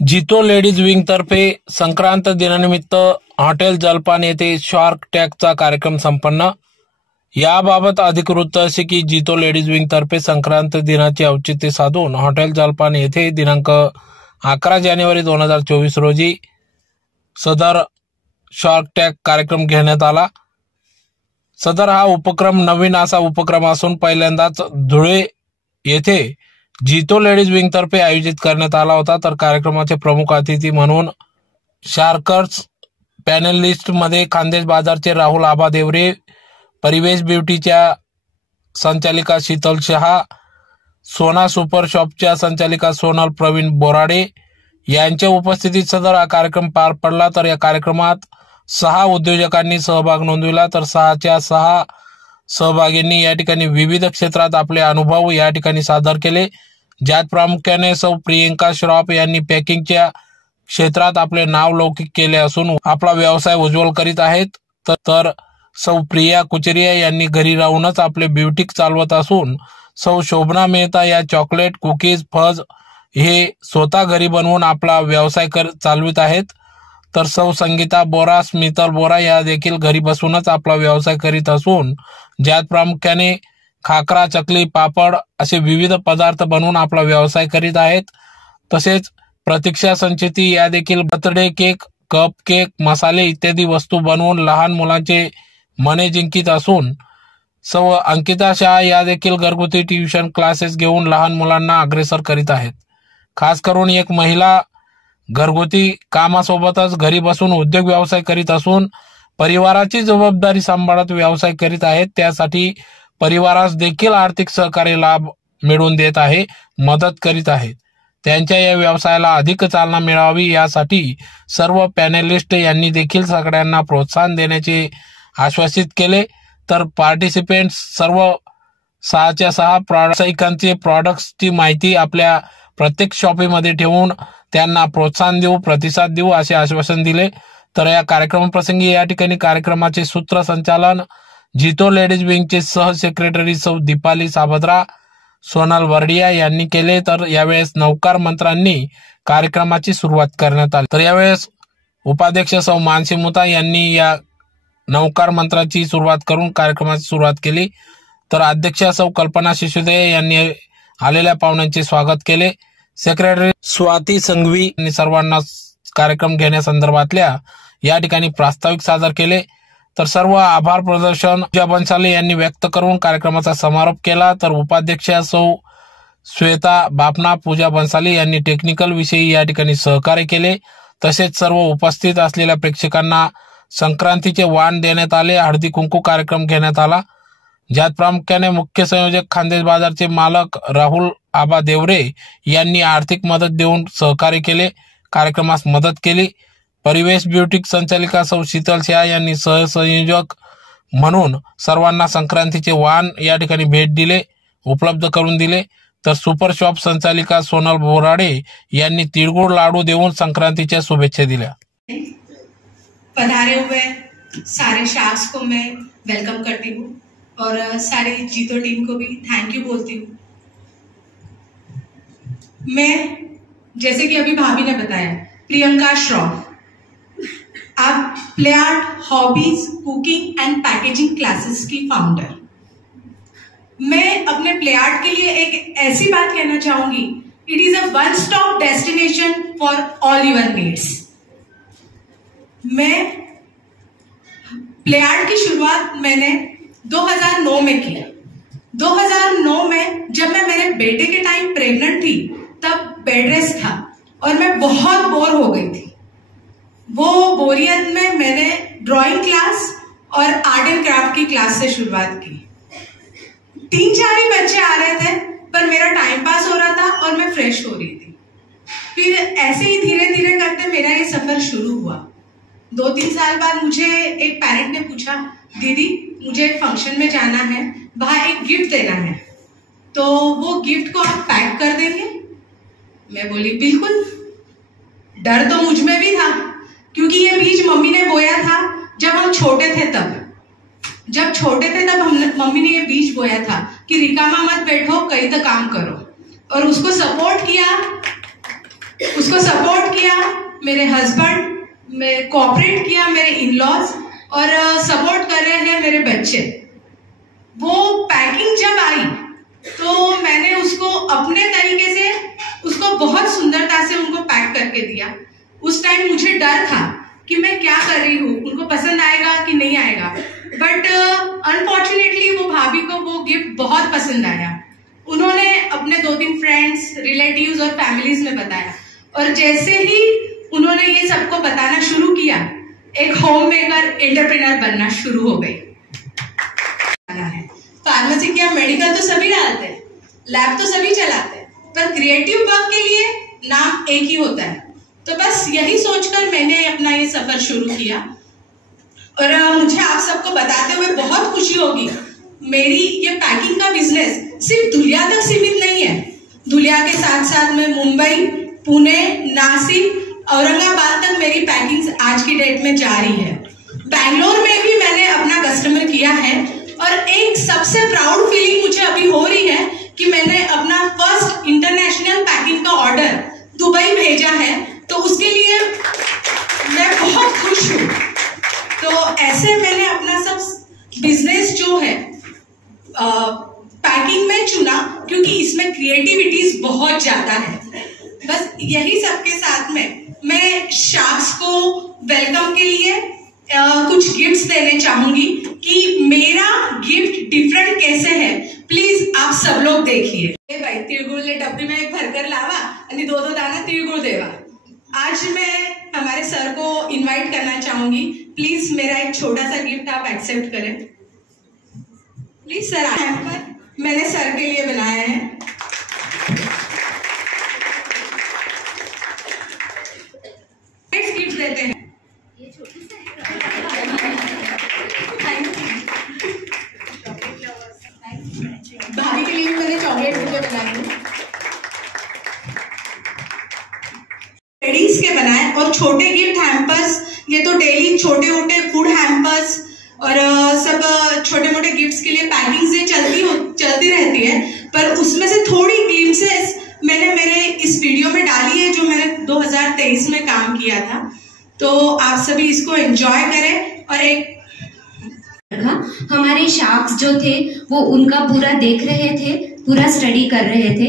जितो ladies wing तर्फे संक्रांत दिनानिमित्त हॉटेल जलपान येथे शार्क टँकचा कार्यक्रम संपन्न। याबाबत अधिक वृत्त असे की जितो लेडीज विंग तर्फे संक्रांत दिनाचे औचित्य साधून हॉटेल जलपान येथे दिनांक 11 जानेवारी 2024 रोजी सदर शार्क टँक कार्यक्रम घेण्यात आला। सदर हा उपक्रम नवीन असा उपक्रम असून पहिल्यांदाच धुळे येथे जितो लेडीज विंग तर्फे आयोजित करण्यात आला होता। तर कार्यक्रमाचे प्रमुख अतिथी म्हणून शार्कर्स पॅनलिस्ट मध्ये खानदेश बाजारचे राहुल आबा देवरे, परिवेश ब्युटीच्या संचालिका शीतल शहा, सोना सुपर शॉपच्या संचालिका सोनल प्रवीण बोराडे यांच्या उपस्थितीत सदर हा कार्यक्रम पार पडला। तर या कार्यक्रमात 6 उद्योजकांनी सहभाग नोंदविला। तर 6च्या 6 सहभागींनी या ठिकाणी विविध क्षेत्रात आपले अनुभव या ठिकाणी सादर केले, ज्यात प्रामुख्याने सौ प्रियंका श्रॉफ यांनी पॅकिंगच्या क्षेत्रात आपले नाव लौकिक केले असून आपला व्यवसाय उज्ज्वल करीत आहेत। तर सौ प्रिया कुचरिया यांनी घरी राहूनच आपले ब्युटीक चालवत असून सौ शोभना मेहता या चॉकलेट, कुकीज, फज हे स्वतः घरी बनवून आपला व्यवसाय चालवित आहेत। तर सौ संगीता बोरा, स्मितल बोरा या देखील घरी बसूनच आपला व्यवसाय करीत असून ज्यात प्रामुख्याने खाकरा, चकली, पापड असे विविध पदार्थ बनवून आपला व्यवसाय करीत आहेत। तसेच प्रतीक्षा संचेती या देखील बर्थडे केक, कप केक, मसाले इत्यादी वस्तू बनवून लहान मुलांचे मने जिंकित असून सौ अंकिता शाह या देखील घरगुती ट्युशन क्लासेस घेऊन लहान मुलांना अग्रेसर करीत आहेत। खास करून एक महिला घरगुती कामासोबतच घरी बसून उद्योग व्यवसाय करीत असून परिवाराची जबाबदारी सांभाळत व्यवसाय करीत आहेत। त्यासाठी परिवारास देखील आर्थिक सहकार्य लाभ मिळवून देत आहे, मदत करीत आहेत। त्यांच्या या व्यवसायाला अधिक चालना मिळावी यासाठी सर्व पॅनलिस्ट यांनी देखील सगळ्यांना प्रोत्साहन देण्याचे आश्वासित केले। तर पार्टिसिपेंट्स सर्व 6च्या 6 व्यावसायिकांचे प्रॉडक्ट्सची माहिती आपल्या प्रत्येक शॉपीमध्ये ठेवून त्यांना प्रोत्साहन देऊ, प्रतिसाद देऊ असे आश्वासन दिले। तर या कार्यक्रमाप्रसंगी या ठिकाणी कार्यक्रमाचे सूत्रसंचालन जितो लेडीज विंगचे सह सेक्रेटरी सौ दीपाली साबद्रा, सोनल वर्डिया यांनी केले। तर यावेळेस नौकार मंत्र्यांनी कार्यक्रमाची सुरुवात करण्यात आली। तर यावेळेस उपाध्यक्ष सौ मानसी मुता यांनी या नौकार मंत्राची सुरुवात करून कार्यक्रमाची सुरुवात केली। तर अध्यक्ष सौ कल्पना शिशुदे यांनी आलेल्या पाहुण्यांचे स्वागत केले। सेक्रेटरी स्वाती संघवी यांनी सर्वांना कार्यक्रम घेण्यासंदर्भातल्या या ठिकाणी प्रास्ताविक सादर केले। तर सर्व आभार प्रदर्शन पूजा बन्साली यांनी व्यक्त करून कार्यक्रमाचा समारोप केला। तर उपाध्यक्ष सौ श्वेता बापना, पूजा बन्साली यांनी टेक्निकल विषयी या ठिकाणी सहकार्य केले। तसेच सर्व उपस्थित असलेल्या प्रेक्षकांना संक्रांतीचे वाण देण्यात आले। हळदी कुंकू कार्यक्रम घेण्यात आला, ज्यात प्रामुख्याने मुख्य संयोजक खानदेश बाजारचे मालक राहुल आबा देवरे यांनी आर्थिक मदत देऊन सहकार्य केले, कार्यक्रमास मदत केली। परिवेश ब्युटीक संचालिका सौ शीतल शहा यांनी सहसंयोजक म्हणून सर्वांना संक्रांतीचे वाण या ठिकाणी भेट दिले, उपलब्ध करून दिले। तर सुपर शॉप संचालिका सोनल बोराडे यांनी तिळगुळ लाडू देऊन संक्रांतीच्या शुभेच्छा दिल्या। पधारे हुए सारे शार्क्स को मैं वेलकम करती हूँ और सारी जीतो टीम को भी थैंक यू बोलती हूँ। मैं जैसे कि अभी भाभी ने बताया, प्रियंका श्रॉफ, आप play art, hobbies, cooking and packaging classes की फाउंडर। मैं अपने प्ले आर्ट के लिए एक ऐसी बात कहना चाहूंगी, it is a one stop destination for all your needs. मैं प्ले आर्ट की शुरुआत मैंने 2009 में की। 2009 में जब मैं मेरे बेटे के टाइम प्रेग्नेंट थी तब बेड रेस्ट था और मैं बहुत बोर हो गई थी। वो बोरियत में मैंने ड्राइंग क्लास और आर्ट एंड क्राफ्ट की क्लास से शुरुआत की। 3-4 ही बच्चे आ रहे थे पर मेरा टाइम पास हो रहा था और मैं फ्रेश हो रही थी। फिर ऐसे ही धीरे धीरे करते मेरा ये सफर शुरू हुआ। 2-3 साल बाद मुझे एक पेरेंट ने पूछा, दीदी मुझे एक फंक्शन में जाना है, वहां एक गिफ्ट देना है, तो वो गिफ्ट को आप पैक कर देंगे? मैं बोली बिल्कुल। डर तो मुझ में भी था क्योंकि ये बीज मम्मी ने बोया था जब हम छोटे थे। जब छोटे थे तब मम्मी ने ये बीज बोया था कि रिकामा मत बैठो, कहीं तो काम करो, और उसको सपोर्ट मेरे हस्बैंड कोऑपरेट किया, मेरे इन-लॉज, और सपोर्ट कर रहे हैं मेरे बच्चे। वो पैकिंग जब आई तो मैंने उसको अपने तरीके से उसको बहुत सुंदरता से उनको पैक करके दिया। उस टाइम मुझे डर था कि मैं क्या कर रही हूँ, उनको पसंद आएगा कि नहीं आएगा, बट अनफॉर्चुनेटली वो भाभी को वो गिफ्ट बहुत पसंद आया। उन्होंने अपने 2-3 फ्रेंड्स, रिलेटिव्स और फैमिलीज में बताया, और जैसे ही उन्होंने ये सबको बताना शुरू किया, एक होम मेकर एंटरप्रेन्योर बनना शुरू हो गई। फार्मेसी क्या मेडिकल तो सभी डालते हैं, लैब तो सभी चलाते हैं, पर क्रिएटिव वर्क के लिए नाम एक ही होता है। तो बस यही सोचकर मैंने अपना ये सफर शुरू किया, और मुझे आप सबको बताते हुए बहुत खुशी होगी, मेरी ये पैकिंग का बिजनेस सिर्फ धुलिया तक सीमित नहीं है। धुलिया के साथ साथ में मुंबई, पुणे, नासिक, औरंगाबाद तक मेरी पैकिंग आज की डेट में जारी है। बैंगलोर में भी मैंने अपना कस्टमर किया है, और एक सबसे प्राउड फीलिंग मुझे अभी हो रही है कि मैंने अपना फर्स्ट इंटरनेशनल पैकिंग का ऑर्डर दुबई भेजा है, तो उसके लिए मैं बहुत खुश हूँ। तो ऐसे मैंने अपना सब बिजनेस जो है पैकिंग में चुना, क्योंकि इसमें क्रिएटिविटीज बहुत ज्यादा है। बस यही सबके साथ में मैं शार्क्स को वेलकम के लिए कुछ गिफ्ट्स देने चाहूंगी कि मेरा गिफ्ट डिफरेंट कैसे है, प्लीज आप सब लोग देखिए। भाई तिळगुळ डब्बी में एक भरकर लावा आणि 2-2 दाना तिळगुळ देवा। आज मैं हमारे सर को इनवाइट करना चाहूंगी, प्लीज मेरा एक छोटा सा गिफ्ट आप एक्सेप्ट करें। प्लीज सर, हैम्पर मैंने सर के लिए बनाया है। गिफ्ट देते हैं, ये छोटी सा भाभी के लिए भी मैंने चॉकलेट बुके बनाए हैं, लेडीज के बनाए, और छोटे गिफ्ट हैम्पर्स, ये तो डेली छोटे मोटे फूड हैम्पर्स और सब छोटे मोटे गिफ्ट्स के लिए पैकिंग से चलती रहती है, पर उसमें से थोड़ी ग्लिम्सेस मैंने मेरे इस वीडियो में डाली है, जो मैंने 2023 में काम किया था। तो आप सभी इसको एंजॉय करें। और एक हमारे शार्क्स जो थे वो उनका पूरा देख रहे थे, पूरा स्टडी कर रहे थे।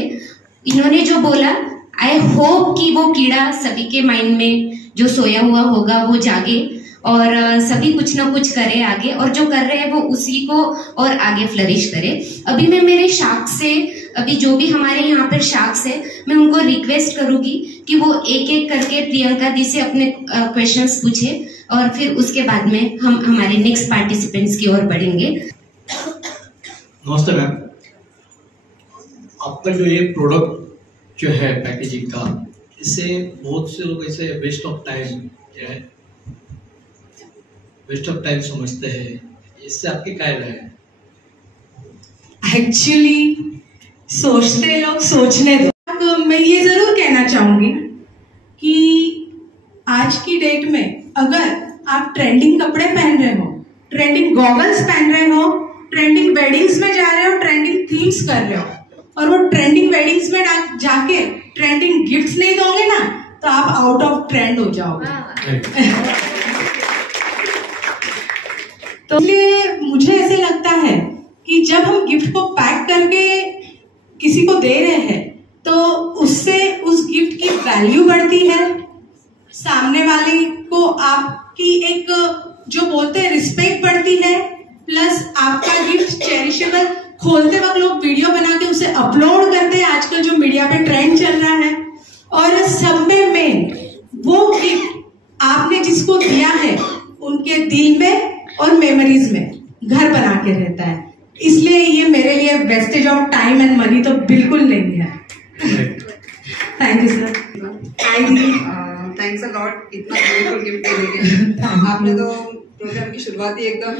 इन्होंने जो बोला, आई होप कि वो कीड़ा सभी के माइंड में जो सोया हुआ होगा वो जागे, और सभी कुछ ना कुछ करे आगे, और जो कर रहे हैं वो उसी को और आगे फ्लरिश करे। अभी मैं मेरे शार्क्स से, अभी जो भी हमारे यहाँ पर शार्क्स है, मैं उनको रिक्वेस्ट करूंगी कि वो एक एक करके प्रियंका दी से अपने क्वेश्चंस पूछे, और फिर उसके बाद में हम हमारे नेक्स्ट पार्टिसिपेंट्स की ओर बढ़ेंगे। नमस्ते मैम, आपका जो ये प्रोडक्ट जो है पैकेजिंग का, इससे बहुत से लोग ऐसे वेस्ट ऑफ टाइम क्या है, वेस्ट ऑफ टाइम समझते हैं, इससे आपकी क्या राय है? एक्चुअली सोचते लोग सोचने दो। तो मैं ये जरूर कहना चाहूंगी कि आज की डेट में अगर आप ट्रेंडिंग कपड़े पहन रहे हो, ट्रेंडिंग गॉगल्स पहन रहे हो, ट्रेंडिंग वेडिंग्स में जा रहे हो, ट्रेंडिंग थीम्स कर रहे हो, और वो ट्रेंडिंग वेडिंग्स में जाके ट्रेंडिंग गिफ्ट्स नहीं दोगे ना, तो आप आउट ऑफ ट्रेंड हो जाओगे। तो इसलिए मुझे ऐसे लगता है कि जब हम गिफ्ट को पैक करके किसी को दे रहे हैं, तो उससे उस गिफ्ट की वैल्यू बढ़ती है, सामने वाले को आपकी एक जो बोलते हैं रिस्पेक्ट बढ़ती है, प्लस आपका गिफ्ट चेरिशेबल, खोलते वक्त लोग वीडियो बना के उसे अपलोड करते हैं, आजकल जो मीडिया पे ट्रेंड चल रहा है। और सब में मेन वो गिफ्ट आपने जिसको दिया है उनके दिल में और मेमोरीज में घर बना के रहता है। इसलिए ये मेरे लिए wastage of time and money तो बिल्कुल नहीं है। Thank you sir. Thanks a lot, इतना ब्यूटीफुल गिफ्ट देने के लिए। आपने तो प्रोग्राम की शुरुआत ही एकदम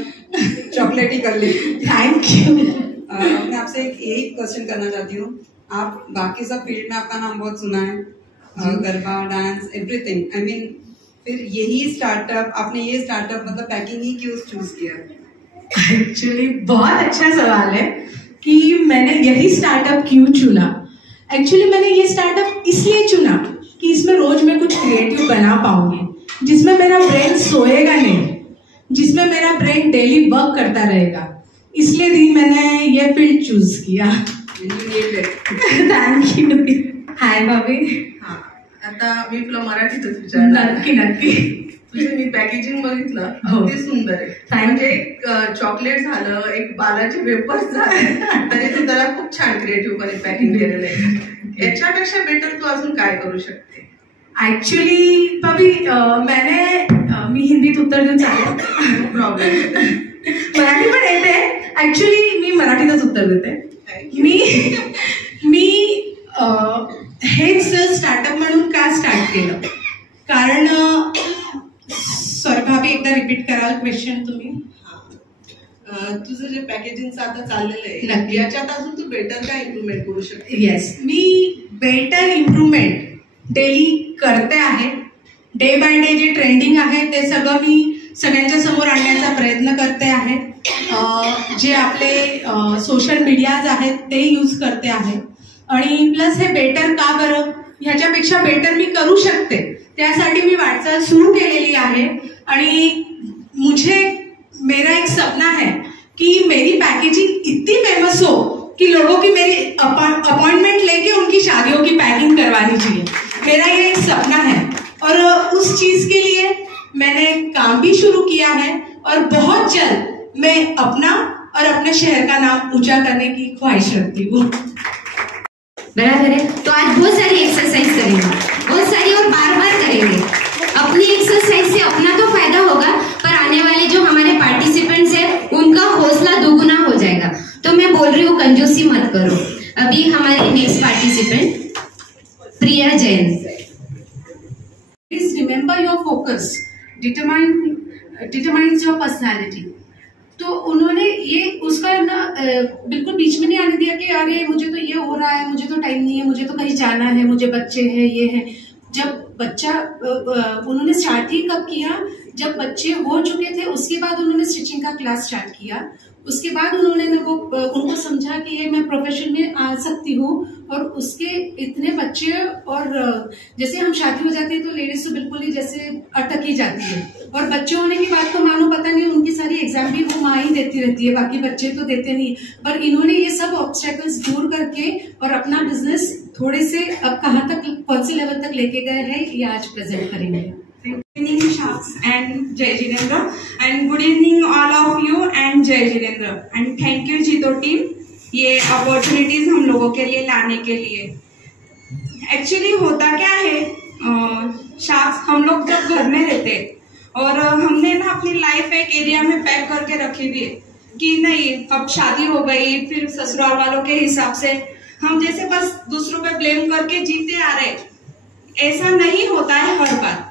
चॉकलेट ही कर ली। Thank you. मैं आपसे एक क्वेश्चन करना चाहती हूँ। आप बाकी सब फील्ड में आपका नाम बहुत सुना है, garba, dance, everything. I mean, फिर यही स्टार्टअप, आपने ये स्टार्टअप मतलब पैकिंग ही क्यों चूज किया? एक्चुअली बहुत अच्छा सवाल है कि मैंने यही स्टार्टअप क्यों चुना। एक्चुअली मैंने ये स्टार्टअप इसलिए चुना कि इसमें रोज मैं कुछ क्रिएटिव बना पाऊंगी जिसमें मेरा ब्रेन सोएगा नहीं, जिसमें मेरा ब्रेन डेली वर्क करता रहेगा. इसलिए दी मैंने ये फील्ड चूज किया. थँक्यू. हाय भाभी. आता मी तुला मराठीतच विचारणार. नक्की नक्की. तुझे मी पॅकेजिंग बघितलं, हो. अगदी सुंदर आहे. म्हणजे एक चॉकलेट झालं, एक बालाचे वेपर्स झाले, तरी तू त्याला खूप छान क्रिएटिव्हपणे पॅकिंग केलेलं आहे. याच्यापेक्षा बेटर तू अजून काय करू शकते? एक्चुअली भाभी मी हिंदीत उत्तर देऊन चालेल? प्रॉब्लेम. मराठी पण येते. ऍक्च्युली मी मराठीतच उत्तर देते. मी हेच स्टार्टअप म्हणून का स्टार्ट केलं, कारण सॉरी भाभी एकदा रिपीट कराल क्वेश्चन तुम्ही? तुझं जे पॅकेजिंगचं आता चाललेलं आहे, नक्की. याच्यात अजून तू बेटर काय इम्प्रुव्हमेंट करू शकते? Yes, me better improvement daily करते आहे. Day by day J trending आहे ते सगळं मी सगळ्यांच्या समोर आणण्याचा प्रयत्न करते आहे. जे आपले सोशल मीडियाज आहेत ते यूज करते आहे. आणि प्लस हे बेटर का बरं, ह्याच्यापेक्षा बेटर मी करू शकते त्यासाठी मी वाटचाल सुरू केलेली आहे. आणि मेरा एक सपना है कि मेरी पैकेजिंग इतनी फेमस हो कि लोगों की मेरी अपॉइंटमेंट लेके उनकी शादियों की पैकिंग करवानी चाहिए. मेरा ये एक सपना है और उस चीज के लिए मैंने काम भी शुरू किया है और बहुत जल्द मैं अपना और अपने शहर का नाम ऊंचा करने की ख्वाहिश रखती हूँ. बराबर है. तो आज बहुत सारी एक्सरसाइज करेंगे, बहुत सारी और बार बार करेंगे. अपनी एक्सरसाइज से अपना तो फायदा होगा, पर आने वाले जो हमारे पार्टिसिपेंट्स हैं उनका हौसला दोगुना हो जाएगा. तो मैं बोल रही हूँ कंजूसी मत करो. अभी हमारी next participant Priya Jain. Please remember your focus determines your personality. तो उन्होंने ये उसका ना बिल्कुल बीच में नहीं आने दिया कि अरे मुझे तो ये हो रहा है, मुझे तो टाइम नहीं है, मुझे तो कहीं जाना है, मुझे बच्चे हैं, ये है. जब बच्चा उन्होंने स्टार्ट ही कब किया, जब बच्चे हो चुके थे उसके बाद उन्होंने स्टिचिंग का क्लास स्टार्ट किया. उसके बाद उन्होंने उनको समझा कि ये मैं प्रोफेशन में आ सकती हूँ. और उसके इतने बच्चे, और जैसे हम शादी हो जाती है तो लेडीज तो बिल्कुल ही जैसे अटक ही जाती है. और बच्चे होने की बात तो मानो पता नहीं, उनकी सारी एग्जाम भी वो माँ ही देती रहती है, बाकी बच्चे तो देते नहीं. पर इन्होंने ये सब ऑब्स्टेकल्स दूर करके और अपना बिजनेस थोड़े से अब कहाँ तक, कौन से लेवल तक लेके गए हैं, ये आज प्रेजेंट करेंगे. Good evening, Shaks and Jai Jirendra, and good evening all of you and Jai Jirendra, and thank you जीतो टीम ये अपॉर्चुनिटीज हम लोगों के लिए लाने के लिए. एक्चुअली होता क्या है, शाक्स हम लोग जब घर में रहते और हमने ना अपनी लाइफ एक एरिया में पैक करके रखी हुई है कि नहीं अब शादी हो गई, फिर ससुराल वालों के हिसाब से हम जैसे बस दूसरों पे ब्लेम करके जीते आ रहे. ऐसा नहीं होता है हर बार.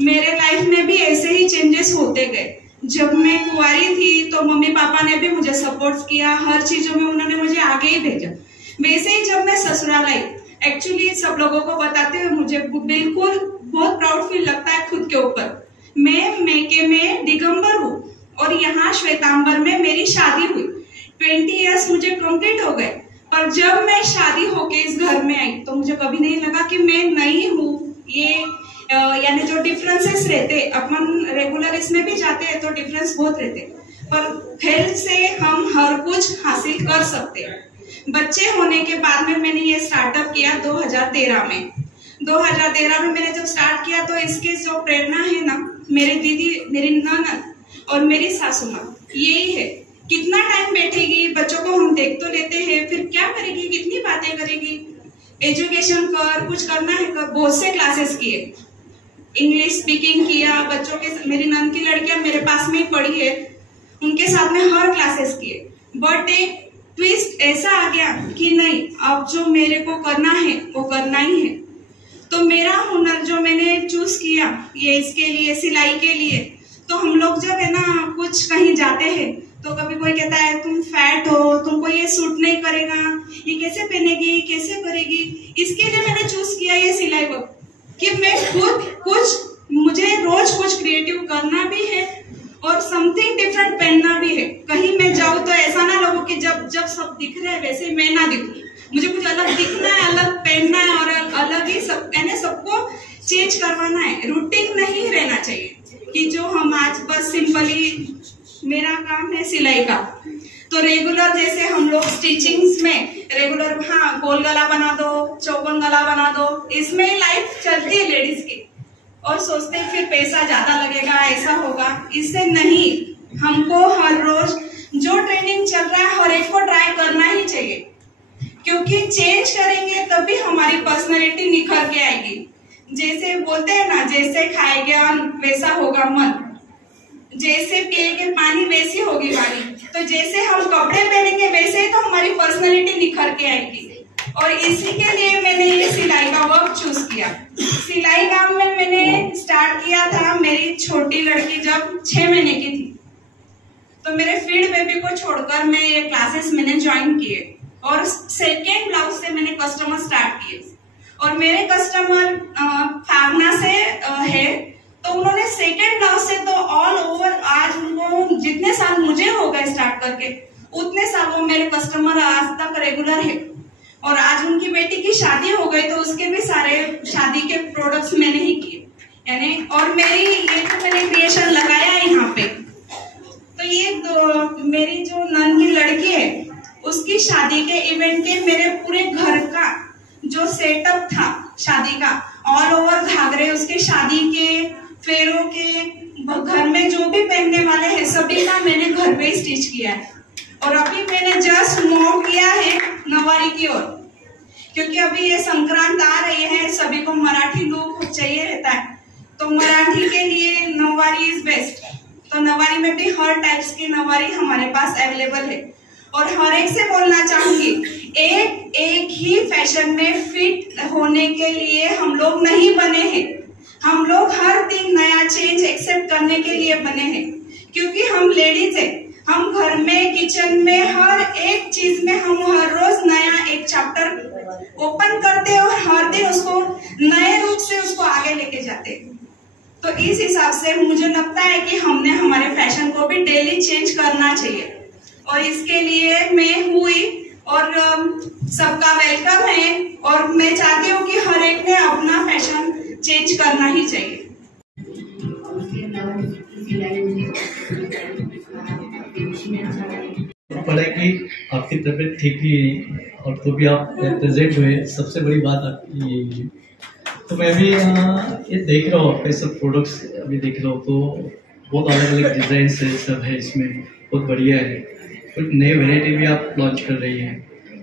मेरे लाइफ में भी ऐसे ही चेंजेस होते गए. जब मैं कुंवारी थी तो मम्मी पापा ने भी मुझे सपोर्ट किया, हर चीजों में उन्होंने मुझे आगे ही भेजा. वैसे ही जब मैं ससुराल आई, एक्चुअली सब लोगों को बताते हुए मुझे बिल्कुल बहुत प्राउड फील लगता है खुद के ऊपर. मैं मेके में दिगंबर हूँ और यहाँ श्वेतांबर में मेरी शादी हुई. 20 इयर्स मुझे कंप्लीट हो गए. पर जब मैं शादी होके इस घर में आई तो मुझे कभी नहीं लगा कि मैं नई हूँ. ये यानी जो डिफरेंसेस रहते, अपन रेगुलर इसमें भी जाते हैं तो डिफरेंस बहुत रहते, पर हेल्थ से हम हर कुछ हासिल कर सकते हैं. बच्चे होने के बाद में मैंने ये स्टार्टअप किया 2013 में. 2013 में मैंने जब स्टार्ट किया तो इसके जो प्रेरणा है ना, मेरी दीदी, मेरी ननद और मेरी सासू माँ, यही है. कितना टाइम बैठेगी, बच्चों को हम देख तो लेते हैं, फिर क्या करेगी, कितनी बातें करेगी, एजुकेशन कर, कुछ करना है कर. बहुत से क्लासेस किए, इंग्लिश स्पीकिंग किया बच्चों के. मेरी नंद की लड़कियां मेरे पास में ही पढ़ी है, उनके साथ में हर क्लासेस किए. बट एक ट्विस्ट ऐसा आ गया कि नहीं, अब जो मेरे को करना है वो करना ही है. तो मेरा हुनर जो मैंने चूज किया ये इसके लिए, सिलाई के लिए. तो हम लोग जब है ना कुछ कहीं जाते हैं तो कभी कोई कहता है तुम फैट हो, तुमको ये सूट नहीं करेगा, ये कैसे पहनेगी, कैसे करेगी. इसके लिए मैंने चूज किया ये सिलाई वर्क कि मैं खुद कुछ, मुझे रोज कुछ क्रिएटिव करना भी है और समथिंग डिफरेंट पहनना भी है. कहीं मैं जाऊँ तो ऐसा ना लगो कि जब सब दिख रहे हैं वैसे मैं ना दिखूं. मुझे कुछ अलग दिखना है, अलग पहनना है और अलग ही सब कहने सबको चेंज करवाना है, रूटीन नहीं रहना चाहिए कि जो हम आज बस सिंपली मेरा काम है सिलाई का, तो रेगुलर जैसे हम लोग स्टिचिंग्स में रेगुलर हाँ गोल गला बना दो, चौकोन गला बना दो, इसमें ही लाइफ चलती है लेडीज की, और सोचते हैं फिर पैसा ज्यादा लगेगा, ऐसा होगा। इससे नहीं, हमको हर रोज जो ट्रेंडिंग चल रहा है हर एक को ट्राई करना ही चाहिए, क्योंकि चेंज करेंगे तभी हमारी पर्सनैलिटी निखर के आएगी। जैसे बोलते हैं ना, जैसे खाएंगे वैसा होगा मन, जैसे पिएंगे पानी वैसी होगी वाणी, तो जैसे हम कपड़े पहनेंगे वैसे ही तो हमारी पर्सनैलिटी निखर के आएगी। और इसी के लिए मैंने ये सिलाई का वर्क चूज किया। सिलाई काम में मैंने स्टार्ट किया था, मेरी छोटी लड़की जब 6 महीने की थी, तो मेरे फीड बेबी को छोड़कर मैं ये क्लासेस मैंने ज्वाइन किए, और सेकेंड ब्लाउज से मैंने कस्टमर स्टार्ट किए। और मेरे कस्टमर फागना से है, तो उन्होंने सेकेंड ब्लाउज से तो ऑल ओवर आज उनको जितने साल मुझे हो गए स्टार्ट करके, उतने साल वो मेरे कस्टमर आज तक रेगुलर है। और आज उनकी बेटी की शादी हो गई, तो उसके भी सारे शादी के प्रोडक्ट्स मैंने ही किए, यानी और मेरी ये तो मैंने क्रिएशन लगाया है यहाँ पे। तो ये मेरी जो नन की लड़की है, उसकी शादी के इवेंट के मेरे पूरे घर का जो सेटअप था शादी का, ऑल ओवर घाघरे उसके शादी के, फेरों के, घर में जो भी पहनने वाले हैं सभी का मैंने घर पे स्टिच किया है। और अभी मैंने जस्ट मूव किया है नवारी की ओर, क्योंकि अभी ये संक्रांत आ रही है, सभी को मराठी लुक चाहिए रहता है, तो मराठी के लिए नवारी इज बेस्ट। तो नवारी में भी हर टाइप्स की नवारी हमारे पास अवेलेबल है। और हर एक से बोलना चाहूंगी, एक ही फैशन में फिट होने के लिए हम लोग नहीं बने हैं, हम लोग हर दिन नया चेंज एक्सेप्ट करने के लिए बने हैं, क्योंकि हम लेडीज है, हम घर में किचन में हर एक चीज में हम हर रोज नया एक चैप्टर ओपन करते हैं और हर दिन उसको नए रूप से उसको आगे लेके जाते हैं। तो इस हिसाब से मुझे लगता है कि हमने हमारे फैशन को भी डेली चेंज करना चाहिए, और इसके लिए मैं हुई और सबका वेलकम है। और मैं चाहती हूँ कि हर एक ने अपना फैशन चेंज करना ही चाहिए। पता है कि आपकी तबीयत ठीक नहीं है, और तो भी आप प्रेजेंट हुए, सबसे बड़ी बात आपकी यही है। तो मैं भी ये देख रहा हूँ, आपके सब प्रोडक्ट्स अभी देख रहा हूँ, तो बहुत अलग अलग डिजाइन से सब है, इसमें बहुत बढ़िया है। कुछ नए वेराइटी भी आप लॉन्च कर रही हैं,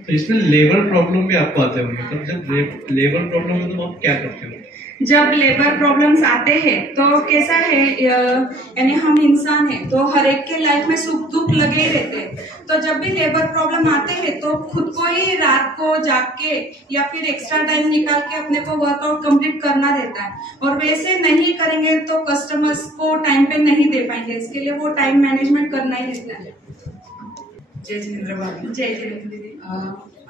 तो इसमें लेबर प्रॉब्लम भी आपको आते होंगे। तो जब लेबर प्रॉब्लम है तो आप क्या करते हो? जब लेबर प्रॉब्लम्स आते हैं तो कैसा है, यानी हम इंसान हैं, तो हर एक के लाइफ में सुख दुख लगे ही रहते हैं। तो जब भी लेबर प्रॉब्लम आते हैं तो खुद को ही रात को जाग के या फिर एक्स्ट्रा टाइम निकाल के अपने को वर्कआउट कंप्लीट करना रहता है, और वैसे नहीं करेंगे तो कस्टमर्स को टाइम पे नहीं दे पाएंगे। इसके लिए वो टाइम मैनेजमेंट करना ही रहता है। जय जिनेंद्र भाभी। जय जिनेंद्र दीदी।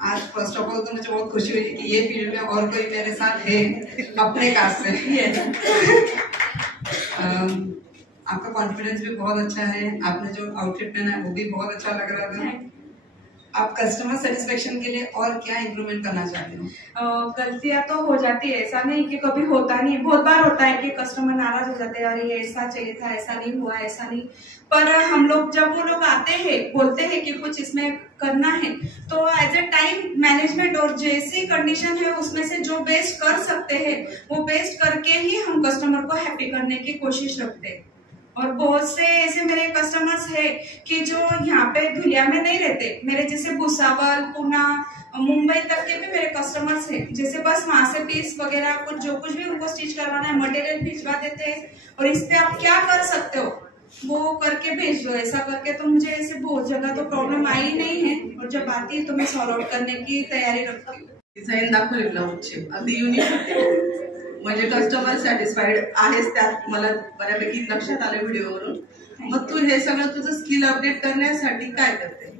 आज फर्स्ट ऑफ ऑल तो मुझे बहुत खुशी हुई कि ये फील्ड में और कोई मेरे साथ है अपने कास्ट से। आपका कॉन्फिडेंस भी बहुत अच्छा है, आपने जो आउटफिट पहना है वो भी बहुत अच्छा लग रहा था। आप कस्टमर सेटिस्फेक्शन के लिए और क्या इम्प्रूवमेंट करना चाहते हो? गलतियां तो हो जाती है, ऐसा नहीं कि कभी होता नहीं, बहुत बार होता है कि कस्टमर नाराज हो जाते हैं, अरे ये ऐसा चाहिए था, ऐसा नहीं हुआ, ऐसा नहीं। पर हम लोग जब वो लोग आते हैं बोलते हैं कि कुछ इसमें करना है, तो एज ए टाइम मैनेजमेंट और जैसी कंडीशन है उसमें से जो बेस्ट कर सकते हैं वो बेस्ट करके ही हम कस्टमर को हैप्पी करने की कोशिश रखते हैं। और बहुत से ऐसे मेरे कस्टमर्स है कि जो यहाँ पे धुलिया में नहीं रहते, मेरे जैसे भुसावल, पुणे, मुंबई तक के भी मेरे कस्टमर्स हैं, जैसे बस वहां से पीस वगैरह कुछ जो कुछ भी उनको स्टिच करवाना है मटेरियल भिजवा देते हैं, और इस पे आप क्या कर सकते हो वो करके भेज दो, ऐसा करके। तो मुझे ऐसे बहुत जगह तो प्रॉब्लम आई नहीं है, और जब आती है तो मैं सॉल्व आउट करने की तयारी रखती हूँ। डिझाईन दाखवली ब्लाऊजची अगदी युनिक होते, म्हणजे कस्टमर सॅटिस्फाईड आहेस, त्यात मला बऱ्यापैकी लक्षात आलं व्हिडिओवरून। मग तू हे सगळं तुझं स्किल अपडेट करण्यासाठी काय करते?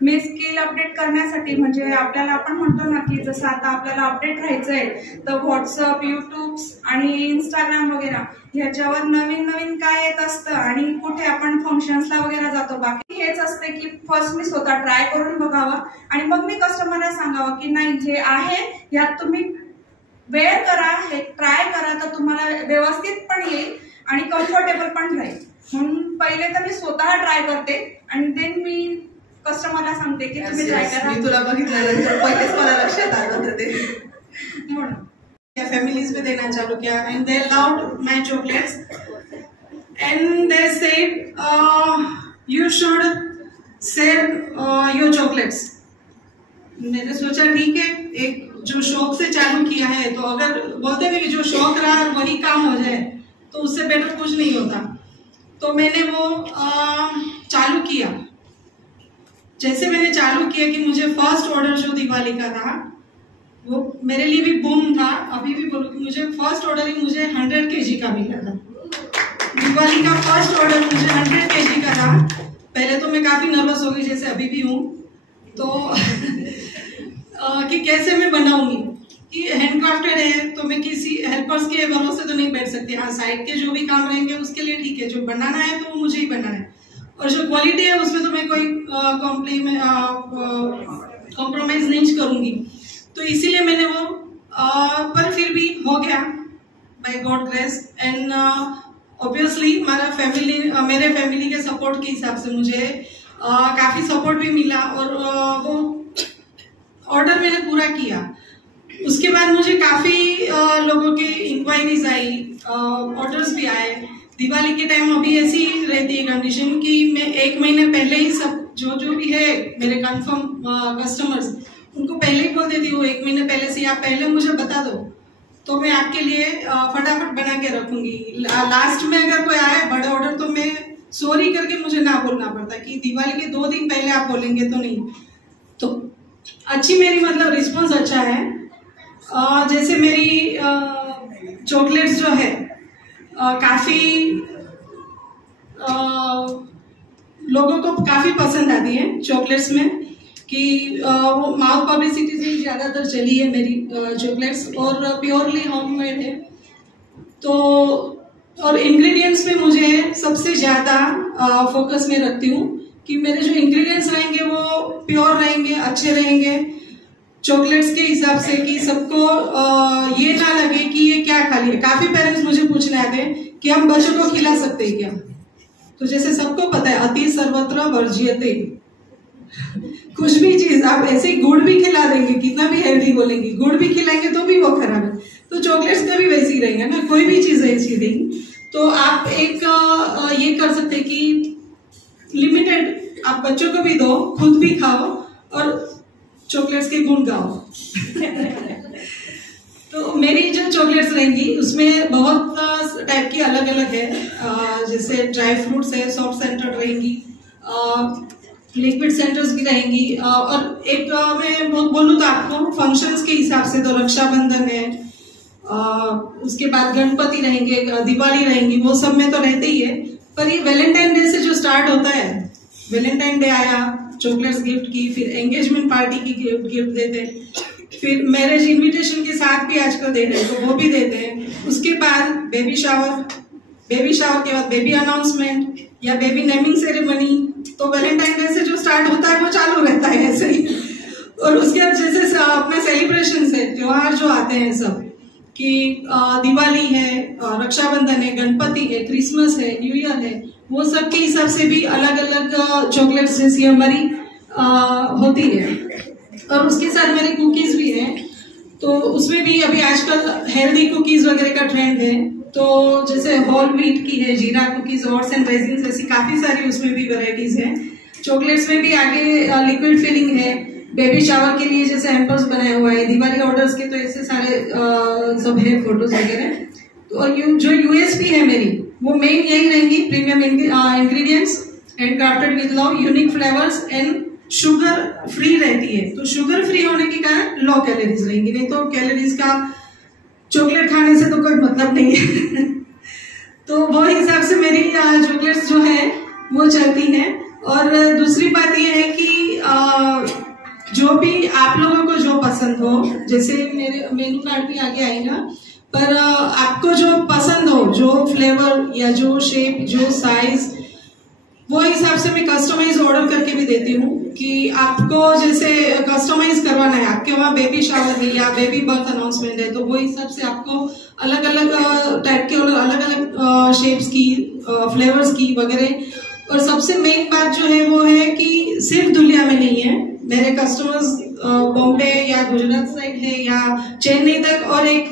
मी स्किल अपडेट करण्यासाठी म्हणजे आपल्याला आपण म्हणतो ना की जसं आता आपल्याला अपडेट राहायचंय तर व्हॉट्सअप, युट्यूब आणि इंस्टाग्राम वगैरे ह्याच्यावर नवीन नवीन काय येत असतं, आणि कुठे आपण फंक्शन्सला वगैरे जातो। बाकी हेच असते की फर्स्ट मी स्वतः ट्राय करून बघावं आणि मग मी कस्टमरला सांगावं की नाही जे आहे यात तुम्ही वेअर करा, हे ट्राय करा, तर तुम्हाला व्यवस्थित पण येईल आणि कम्फर्टेबल पण राहील. म्हणून पहिले तर मी स्वतः ट्राय करते आणि देन मी कस्टमरला सांगते की तुम्ही ट्राय करा. मी तुला बघितल्यानंतर पहिलेच मला लक्षात आलं होतं ते. म्हणून फैमिलीज में देना चालू किया and they loved my chocolates and they said you should sell your chocolates. मैंने सोचा ठीक है, एक जो शौक से चालू किया है तो अगर बोलते हैं कि जो शौक रहा वही काम हो जाए तो उससे बेटर कुछ नहीं होता. तो मैंने वो चालू किया. जैसे मैंने चालू किया कि मुझे फर्स्ट ऑर्डर जो दिवाली का था वो मेरे लिए भी बूम था. अभी भी बोलूँ कि मुझे फर्स्ट ऑर्डर ही मुझे 100 kg का मिला था. दिवाली का फर्स्ट ऑर्डर मुझे 100 kg का था. पहले तो मैं काफी नर्वस हो गई, जैसे अभी भी हूँ, तो कि कैसे मैं बनाऊंगी, कि हैंडक्राफ्टेड है तो मैं किसी हेल्पर्स के भरोसे तो नहीं बैठ सकती. हाँ, साइड के जो भी काम रहेंगे उसके लिए ठीक है, जो बनाना है तो वो मुझे ही बनाना है. और जो क्वालिटी है उसमें तो मैं कोई कॉम्प्रोमाइज नहीं करूंगी. तो इसीलिए मैंने वो पर फिर भी हो गया by God's grace. And obviously मेरे फैमिली के सपोर्ट के हिसाब से मुझे काफी सपोर्ट भी मिला और वो ऑर्डर मैंने पूरा किया. उसके बाद मुझे काफी लोगों की इंक्वायरीज आई, ऑर्डर्स भी आए. दिवाली के टाइम अभी ऐसी रहती है कंडीशन कि मैं 1 महीने पहले ही सब जो भी है मेरे कंफर्म कस्टमर्स उनको पहले ही बोल देती हूँ 1 महीने पहले से, आप पहले मुझे बता दो तो मैं आपके लिए फटाफट बना के रखूंगी. लास्ट में अगर कोई आए बड़ा ऑर्डर तो मैं सॉरी करके मुझे ना बोलना पड़ता कि दिवाली के 2 दिन पहले आप बोलेंगे तो नहीं. तो अच्छी मेरी मतलब रिस्पॉन्स अच्छा है. जैसे मेरी चॉकलेट्स जो है काफी लोगों को काफी पसंद आती है चॉकलेट्स में, कि वो माउथ पब्लिसिटी से ज्यादातर चली है मेरी चॉकलेट्स और प्योरली होममेड है. तो और इंग्रेडिएंट्स में मुझे सबसे ज्यादा फोकस में रखती हूँ कि मेरे जो इंग्रेडिएंट्स रहेंगे वो प्योर रहेंगे, अच्छे रहेंगे चॉकलेट्स के हिसाब से, कि सबको ये ना लगे कि ये क्या खा लिया. काफी पेरेंट्स मुझे पूछने आते हैं कि हम बच्चों को खिला सकते हैं क्या. तो जैसे सबको पता है अति सर्वत्र वर्ज्यते. कुछ भी चीज आप ऐसे गुड़ भी खिला देंगे, कितना भी हेल्दी बोलेंगे, गुड़ भी खिलाएंगे तो भी वो खराब है. तो चॉकलेट्स का भी वैसे ही रहेगा ना, कोई भी चीज ऐसी नहीं. तो आप एक ये कर सकते हैं कि लिमिटेड आप बच्चों को भी दो, खुद भी खाओ और चॉकलेट्स के गुण गाओ. तो मेरी जो चॉकलेट्स रहेंगी उसमें बहुत टाइप की अलग अलग है. जैसे ड्राई फ्रूट्स है, सॉफ्ट सेंटर्ड रहेंगी, लिक्विड सेंटर्स भी रहेंगी. और एक मैं बोलूँ तो आपको फंक्शंस के हिसाब से तो रक्षाबंधन है, उसके बाद गणपति रहेंगे, दिवाली रहेंगी, वो सब में तो रहते ही है. पर ये वैलेंटाइन डे से जो स्टार्ट होता है, वैलेंटाइन डे आया, चॉकलेट्स गिफ्ट की, फिर एंगेजमेंट पार्टी की गिफ्ट देते हैं, फिर मैरिज इनविटेशन के साथ भी आजकल दे रहे हैं तो वो भी देते हैं. उसके बाद बेबी शावर के बाद बेबी अनाउंसमेंट या बेबी नेमिंग सेरेमनी. तो वैलेंटाइन डे से जो स्टार्ट होता है वो चालू रहता है ऐसे ही. और उसके बाद जैसे अपने सेलिब्रेशन है, त्योहार जो आते हैं सब, कि दिवाली है, रक्षाबंधन है, गणपति है, क्रिसमस है, न्यू ईयर है, वो सब के हिसाब से भी अलग अलग चॉकलेट्स जैसी हमारी होती है. और उसके साथ मेरे कुकीज भी हैं, तो उसमें भी अभी आजकल हेल्दी कुकीज वगैरह का ट्रेंड है. तो जैसे होल व्हीट की है, जीरा कुकीज, ऑट्स एंड रेजिन्स, ऐसी काफी सारी उसमें भी वैरायटीज हैं. चॉकलेट्स में भी आगे लिक्विड फिलिंग है, बेबी शावर के लिए जैसे हैम्पर्स बनाया हुआ है, दिवाली ऑर्डर्स के तो ऐसे सारे सब है, फोटोज वगैरह. तो जो यूएसपी है मेरी वो मेन यही रहेंगी, premium ingredients, handcrafted with love, unique flavours and sugar free रहती है. तो शुगर फ्री होने के कारण लो कैलोरीज रहेंगी, नहीं तो कैलोरीज का चॉकलेट खाने से तो कोई मतलब नहीं है. तो वो हिसाब से मेरी चॉकलेट्स जो है वो चलती हैं. और दूसरी बात ये है कि जो भी आप लोगों को जो पसंद हो, जैसे मेरे मेनू कार्ड भी आगे आएगा, पर आपको जो पसंद हो, जो फ्लेवर या जो शेप, जो साइज, वो हिसाब से मैं कस्टमाइज ऑर्डर करके भी देती हूँ कि आपको जैसे कस्टमाइज करवाना है, आपके वहाँ बेबी शावर है या बेबी बर्थ अनाउंसमेंट है, तो वो हिसाब से आपको अलग अलग टाइप के और अलग अलग शेप्स की, फ्लेवर्स की वगैरह। और सबसे मेन बात जो है वो है कि सिर्फ दुलिया में नहीं है, मेरे कस्टमर्स बॉम्बे या गुजरात साइड है या चेन्नई तक, और एक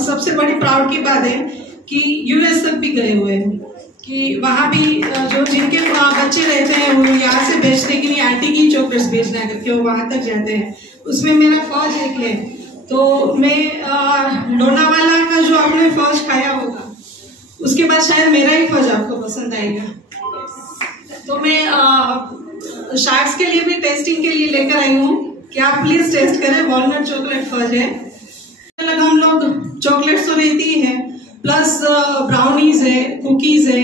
सबसे बड़ी प्राउड की बात है कि यूएस तक भी गए हुए हैं, कि वहाँ भी जो जिनके बच्चे रहते हैं वो यहाँ से भेजते कि नहीं आंटी की चॉकलेट्स भेजना है करके वो वहाँ तक जाते हैं। उसमें मेरा फर्ज एक है, तो मैं लोनावाला का जो आपने फर्ज खाया होगा उसके बाद शायद मेरा ही फर्ज आपको पसंद आएगा। तो मैं शार्क्स के लिए भी टेस्टिंग के लिए लेकर आई हूँ कि आप प्लीज टेस्ट करें, वॉलनट चॉकलेट फर्ज है। अलग हम लोग चॉकलेट्स तो रहती है, प्लस ब्राउनीज है, कुकीज है,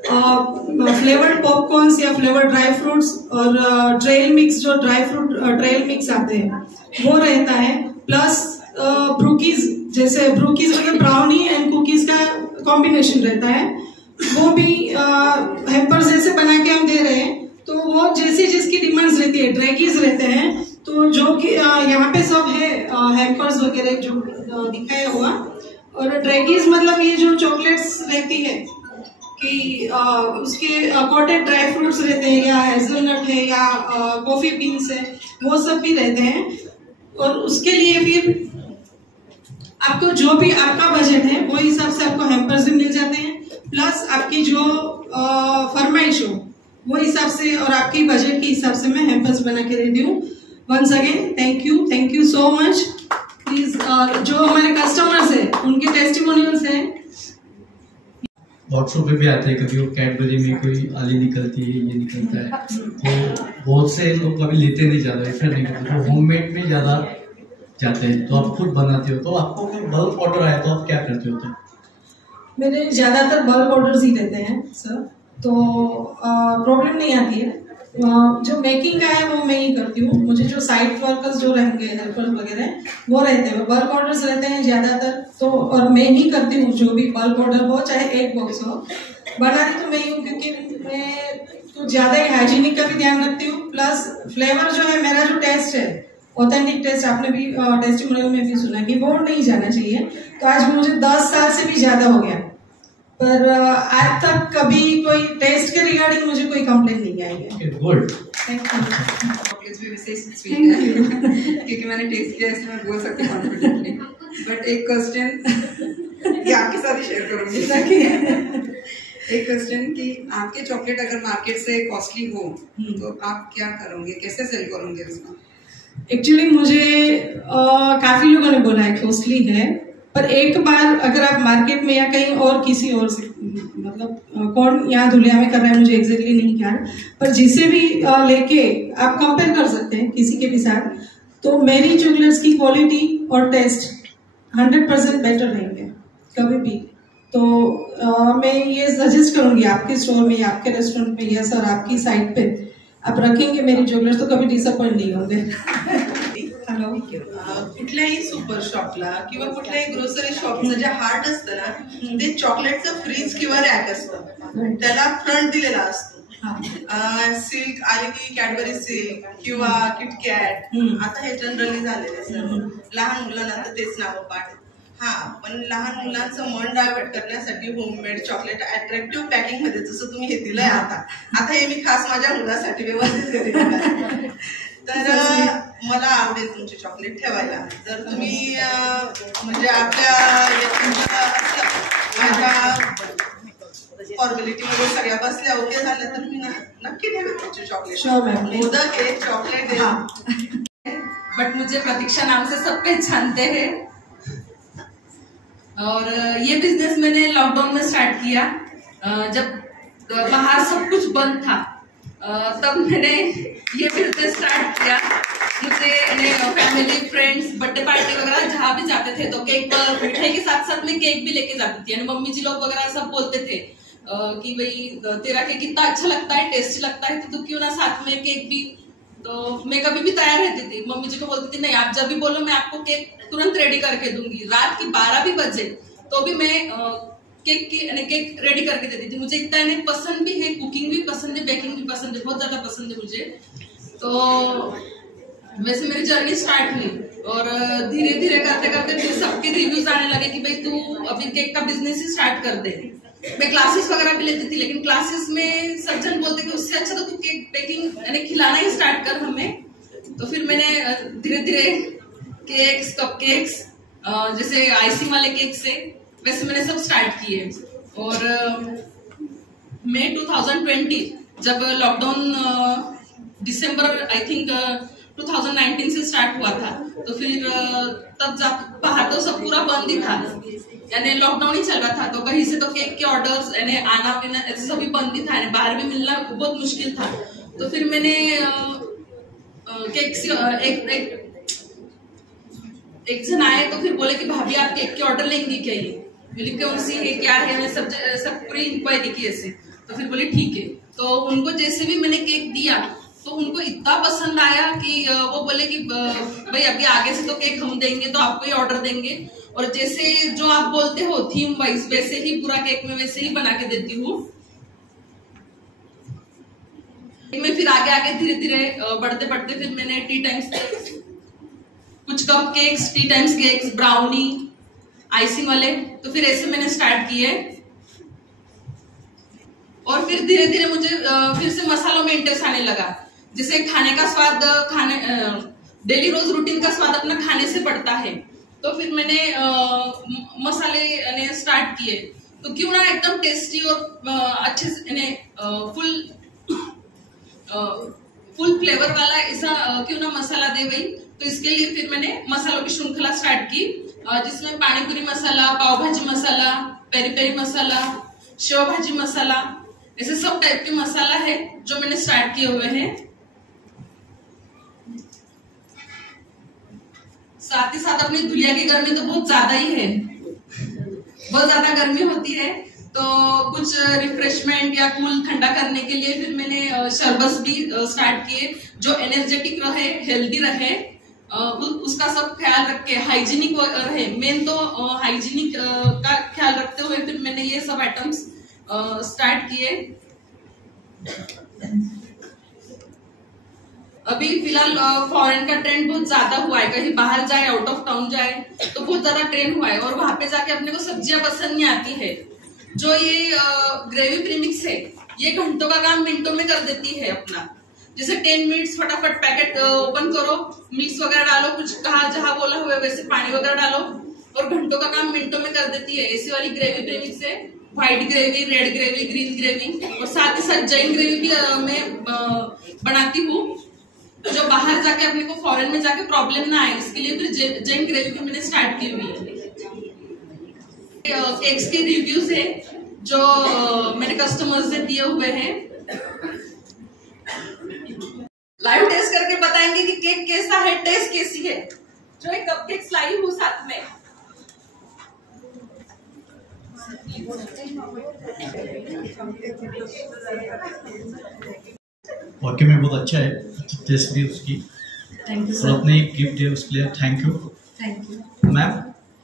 फ्लेवर्ड पॉपकॉर्न्स या फ्लेवर्ड ड्राई फ्रूट्स, और ट्रेल मिक्स, जो ड्राई फ्रूट ट्रेल मिक्स आते हैं वो रहता है, प्लस ब्रूकीज, जैसे ब्रूकीज मतलब ब्राउनी एंड कुकीज का कॉम्बिनेशन रहता है, वो भी हैम्पर्स जैसे बना के हम दे रहे हैं। तो वो जैसी जिसकी डिमांड्स रहती है, ड्रैगीज रहते हैं, तो जो कि यहाँ पे सब है हैम्पर्स वगैरह जो दिखाया हुआ। और ड्रैगीज मतलब ये जो चॉकलेट्स रहती है कि उसके कोटेड ड्राई फ्रूट्स रहते हैं या हेज़लनट है या कॉफी बीन्स है, वो सब भी रहते हैं। और उसके लिए फिर आपको जो भी आपका बजट है वो हिसाब से आपको हैम्पर्स भी मिल जाते हैं, प्लस आपकी जो फरमाइश हो वो हिसाब से और आपकी बजट के हिसाब से मैं हैम्पर्स बना के देती हूँ। Once again thank you so much. Please जो हमारे कस्टमर्स हैं उनके टेस्टिमोनियल्स हैं। व्हाट्सएप पे भी आते हैं, कभी वो कैडबरी में कोई आली निकलती है, ये निकलता है, तो बहुत से लोग कभी लेते नहीं, ज्यादा प्रेफर नहीं करते, तो होममेड में ज्यादा जाते हैं। तो आप खुद बनाते हो, तो आपको बल्क ऑर्डर आया तो आप क्या करते हो? तो मेरे ज्यादातर बल्क ऑर्डर्स ही रहते हैं सर, तो प्रॉब्लम नहीं आती है। जो मेकिंग का है वो मैं ही करती हूँ। मुझे जो साइड वर्कर्स जो रहेंगे, हेल्पर्स वगैरह, वो रहते हैं, बल्क ऑर्डर्स रहते हैं ज्यादातर, तो और मैं ही करती हूँ। जो भी बल्क ऑर्डर हो, चाहे एक बॉक्स हो, बनाती तो मैं ही हूँ, क्योंकि मैं तो ज्यादा ही हाइजीनिक का भी ध्यान रखती हूँ। प्लस फ्लेवर जो है, मेरा जो टेस्ट है, ऑथेंटिक टेस्ट, आपने भी टेस्टिमोनियल में भी सुना कि वो नहीं जाना चाहिए। तो आज मुझे 10 साल से भी ज्यादा हो गया, पर आज तक कभी कोई टेस्ट के रिगार्डिंग मुझे कोई कंप्लेंट नहीं आई है। Good, thank you. चॉकलेट्स भी विशेष स्वीट है क्योंकि मैंने टेस्ट किया, इसलिए मैं बोल सकती हूँ कॉन्फिडेंटली। बट एक क्वेश्चन ये आपके साथ ही शेयर करूंगी। एक क्वेश्चन कि आपके चॉकलेट अगर मार्केट से कॉस्टली हो तो आप क्या करोगे, कैसे सेल करोगे उसका? एक्चुअली मुझे काफी लोगों ने बोला है कॉस्टली है, पर एक बार अगर आप मार्केट में या कहीं और किसी और से, मतलब कौन यहाँ धुलिया में कर रहा है मुझे एग्जैक्टली नहीं ख्याल, पर जिसे भी लेके आप कंपेयर कर सकते हैं किसी के भी साथ, तो मेरी चॉकलेट्स की क्वालिटी और टेस्ट 100% बेटर रहेंगे कभी भी। तो मैं ये सजेस्ट करूंगी आपके स्टोर में या आपके रेस्टोरेंट में या सर आपकी साइट पे आप रखेंगे मेरी चॉकलेट्स, तो कभी डिसअपॉइंट नाही होंगे। हॅलो, कुठल्याही सुपर शॉपला किंवा कुठल्याही ग्रोसरी शॉपचं जे हार्ट असतं ना, ते चॉकलेटचं फ्रीज किंवा रॅक असतं, त्याला फ्रंट दिलेला असतो। सिल्क आली की कॅडबरी सिल्क किंवा किटकॅट, आता हे जनरली झालेलं असतं। लहान मुलांना तर तेच नाव पाठ। हा, पण लहान मुलांचं मन डायव्हर्ट करण्यासाठी होममेड चॉकलेट अट्रॅक्टिव्ह पॅकिंग मध्ये, जसं तुम्ही हे दिलंय आता हे मी खास माझ्या मुलासाठी व्यवस्थित तर मला आवडेल तुमचे चॉकलेट ठेवायला। जर तुम्ही म्हणजे आपल्या फॉर्मॅलिटी मध्ये सगळ्या बसल्या ओके झाल्या तर मी नक्की ठेवेल तुमचे चॉकलेट। मोदक आहे, चॉकलेट आहे। बट मुझे प्रतीक्षा नाम से सब पहचानते हैं, और ये बिजनेस मैंने लॉकडाउन में स्टार्ट किया। जब बाहर सब कुछ बंद था तब मैंने ये बिजनेस स्टार्ट किया। मुझे फैमिली, फ्रेंड्स, बर्थडे पार्टी वगैरह जहाँ भी जाते थे तो केक पर मिठाई के साथ साथ मैं केक भी लेके जाती थी। मम्मी जी लोग वगैरह सब बोलते थे कि भाई तेरा केक कितना अच्छा लगता है, टेस्टी लगता है, तो क्यों ना साथ में केक भी। तो मैं कभी भी तैयार रहती थी, मम्मी जी को बोलती थी नहीं आप जब भी बोलो मैं आपको केक तुरंत रेडी करके दूंगी। रात की 12 भी बजे तो भी मैं केक रेडी करके देती थी। मुझे इतना नहीं पसंद भी है, कुकिंग भी पसंद है, बेकिंग भी पसंद है, बहुत ज्यादा पसंद है मुझे। तो वैसे मेरी जर्नी स्टार्ट हुई और धीरे धीरे करते करते फिर सबके रिव्यूज आने लगे कि भाई तू अभी केक का बिजनेस ही स्टार्ट कर दे। मैं क्लासेस वगैरह भी लेती थी, लेकिन क्लासेस में सब जन बोलते कि उससे अच्छा तो तू केक बेकिंग यानी खिलाना ही स्टार्ट कर हमें। तो फिर मैंने धीरे धीरे केक्स, कपकेक्स, जैसे आइसिंग वाले केक से वैसे मैंने सब स्टार्ट किए। और मई 2020 जब लॉकडाउन दिसंबर आई थिंक 2019 से स्टार्ट हुआ था, तो फिर तब जब बाहर तो सब पूरा बंद ही था, यानी लॉकडाउन ही चल रहा था। तो कहीं से तो केक के ऑर्डर्स यानी आना पीना ऐसे सभी बंद ही था, यानी बाहर भी मिलना बहुत मुश्किल था। तो फिर मैंने केक एक जन आए तो फिर बोले कि भाभी आप केक के ऑर्डर लेंगी क्या? ये बोली कौन सी क्या है, मैं सब पूरी इंक्वायरी की ऐसे। तो फिर बोले ठीक है। तो उनको जैसे भी मैंने केक दिया तो उनको इतना पसंद आया कि वो बोले कि भाई अभी आगे से तो केक हम देंगे तो आपको ही ऑर्डर देंगे, और जैसे जो आप बोलते हो थीम वाइज वैसे ही पूरा केक में वैसे ही बना के देती हूँ। मैं फिर आगे धीरे धीरे बढ़ते बढ़ते फिर मैंने टी टाइम्स, कुछ cup cakes, T times cakes, brownie, icing वाले, तो फिर ऐसे मैंने स्टार्ट किए। और फिर धीरे धीरे मुझे फिर से मसालों में इंटरेस्ट आने लगा। जैसे खाने का स्वाद, डेली रोज रूटीन का स्वाद अपना खाने से बढ़ता है, तो फिर मैंने मसाले स्टार्ट किए। तो क्यों ना एकदम टेस्टी और अच्छे से फुल फ्लेवर वाला ऐसा क्यों ना मसाला दे गई। तो इसके लिए फिर मैंने मसालों की श्रृंखला स्टार्ट की, जिसमें पानीपुरी मसाला, पाव भाजी मसाला, पेरी पेरी मसाला, शेव भाजी मसाला, ऐसे सब टाइप के मसाला है जो मैंने स्टार्ट किए हुए हैं। साथ ही साथ अपनी दुनिया की गर्मी तो बहुत ज्यादा ही है, बहुत ज्यादा गर्मी होती है, तो कुछ रिफ्रेशमेंट या कूल ठंडा करने के लिए फिर मैंने शरबत भी स्टार्ट किए जो एनर्जेटिक रहे, हेल्दी रहे, उसका सब ख्याल रख के हाइजीनिक रहे। मेन तो हाइजीनिक का ख्याल रखते हुए फिर मैंने ये सब आइटम्स स्टार्ट किए। अभी फिलहाल फॉरेन का ट्रेंड बहुत ज्यादा हुआ है, कहीं बाहर जाए, आउट ऑफ टाउन जाए तो बहुत ज्यादा ट्रेंड हुआ है, और वहां पे जाके अपने को सब्जियां पसंद नहीं आती है। जो ये ग्रेवी प्रीमिक्स है ये घंटों का काम मिनटों में कर देती है अपना। जैसे 10 मिनट्स फटाफट पैकेट ओपन करो, मिक्स वगैरह डालो, कुछ कहा जहां बोला हुआ वैसे पानी वगैरह डालो, और घंटों का काम मिनटों में कर देती है। ऐसी वाली ग्रेवी प्रीमिक्स है, white gravy, red gravy, green gravy, और साथ ही साथ जैन ग्रेवी भी मैं बनाती हूँ, जो बाहर जाके अपने को फॉरेन में जाके प्रॉब्लम ना आए, इसके लिए फिर जैन ग्रेवी भी मैंने स्टार्ट की हुई है। केक्स के रिव्यूज है जो मैंने कस्टमर्स से दिए हुए हैं, लाइव टेस्ट करके बताएंगे कि केक कैसा है, टेस्ट कैसी है। जो एक कपकेक्स लाई हूँ साथ में, वाकई में बहुत अच्छा है, टेस्ट भी उसकी। थैंक यू और सर। अपने गिफ्ट है उसके लिए thank you. Thank you ma'am,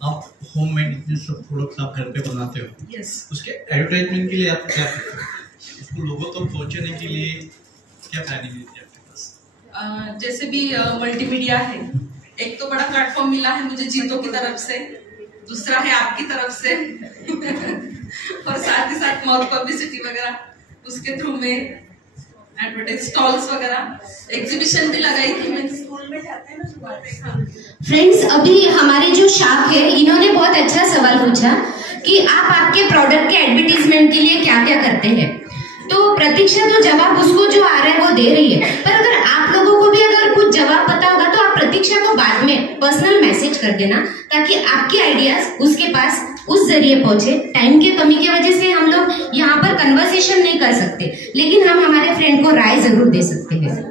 आप होममेड इतने सब प्रोडक्ट्स आप घर पे बनाते हो, यस। उसके एडवर्टाइजमेंट के लिए आप क्या करते हो? उसको लोगों तक पहुंचाने के लिए क्या प्लानिंग है आपके पास? जैसे भी मल्टीमीडिया है, एक तो बड़ा प्लेटफॉर्म मिला है मुझे जीतो की तरफ से, दूसरा है आपकी तरफ से और साथ ही साथ माउथ पब्लिसिटी वगैरह, उसके थ्रू में एडवर्टाइज, स्टॉल्स वगैरह, एग्जीबिशन भी लगाई थी मैंने। स्कूल में जाते हैं ना। फ्रेंड्स, अभी हमारे जो शाख है इन्होंने बहुत अच्छा सवाल पूछा कि आप आपके प्रोडक्ट के एडवर्टीजमेंट के लिए क्या क्या करते हैं। तो प्रतीक्षा तो जवाब उसको जो आ रहा है वो दे रही है, पर अगर आप लोगों को भी अगर कुछ जवाब पता होगा तो आप प्रतीक्षा को बाद में पर्सनल मैसेज कर देना, ताकि आपके आइडियाज उसके पास उस जरिए पहुंचे। टाइम की कमी की वजह से हम लोग यहाँ पर कन्वर्सेशन नहीं कर सकते, लेकिन हम हमारे फ्रेंड को राय जरूर दे सकते हैं।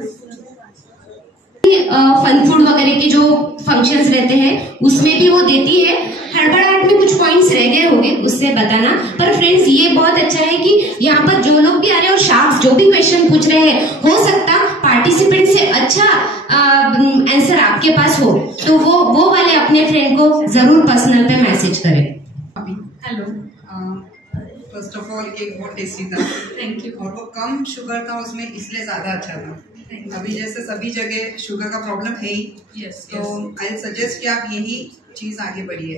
फन फूड वगैरह के जो फंक्शंस रहते हैं उसमें भी वो देती है। हड़बड़ाहट में कुछ पॉइंट्स रह गए होंगे उससे बताना, पर फ्रेंड्स ये बहुत अच्छा है कि यहाँ पर जो लोग भी आ रहे हैं और शार्क्स जो भी क्वेश्चन पूछ रहे हैं, हो सकता पार्टिसिपेंट से अच्छा आंसर आपके पास हो, तो वो वाले अपने फ्रेंड को जरूर पर्सनल पे मैसेज करें। Hello, first of all cake बहुत टेस्टी था। Thank you. और वो कम शुगर था उसमें, इसलिए ज्यादा अच्छा था। अभी जैसे सभी जगह शुगर का प्रॉब्लम है ही, तो आई सजेस्ट कि आप यही चीज आगे बढ़िए।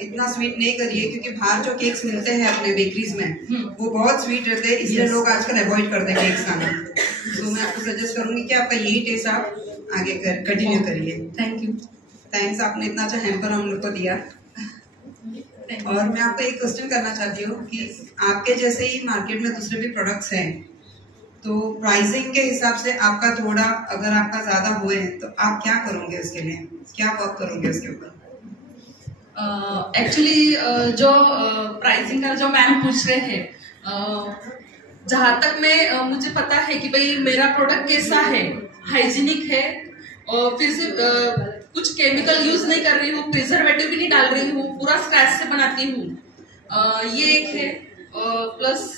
इतना स्वीट नहीं करिए, क्योंकि बाहर जो केक्स मिलते हैं अपने बेकरीज में वो बहुत स्वीट रहते हैं, इसलिए लोग आजकल अवॉइड करते हैं केक्स खाना। तो मैं आपको सजेस्ट करूंगी कि आपका यही टेस्ट आप आगे कंटिन्यू करिए। Thank you. थैंक्स, आपने इतना अच्छा हैम्पर हम लोग को दिया। और मैं आपको एक क्वेश्चन करना चाहती हूँ कि आपके जैसे ही मार्केट में दूसरे भी प्रोडक्ट्स हैं, तो प्राइसिंग के हिसाब से आपका थोड़ा अगर आपका ज्यादा हुए तो आप क्या करोगे उसके लिए, क्या वर्क करोगे उसके ऊपर? एक्चुअली जो प्राइसिंग का जो मैम पूछ रहे हैं, जहां तक मैं मुझे पता है कि भाई मेरा प्रोडक्ट कैसा है, हाइजीनिक है, और फिर से कुछ केमिकल यूज नहीं कर रही हूँ, प्रिजर्वेटिव भी नहीं डाल रही हूँ, पूरा स्क्रैच से बनाती हूँ, ये एक है। प्लस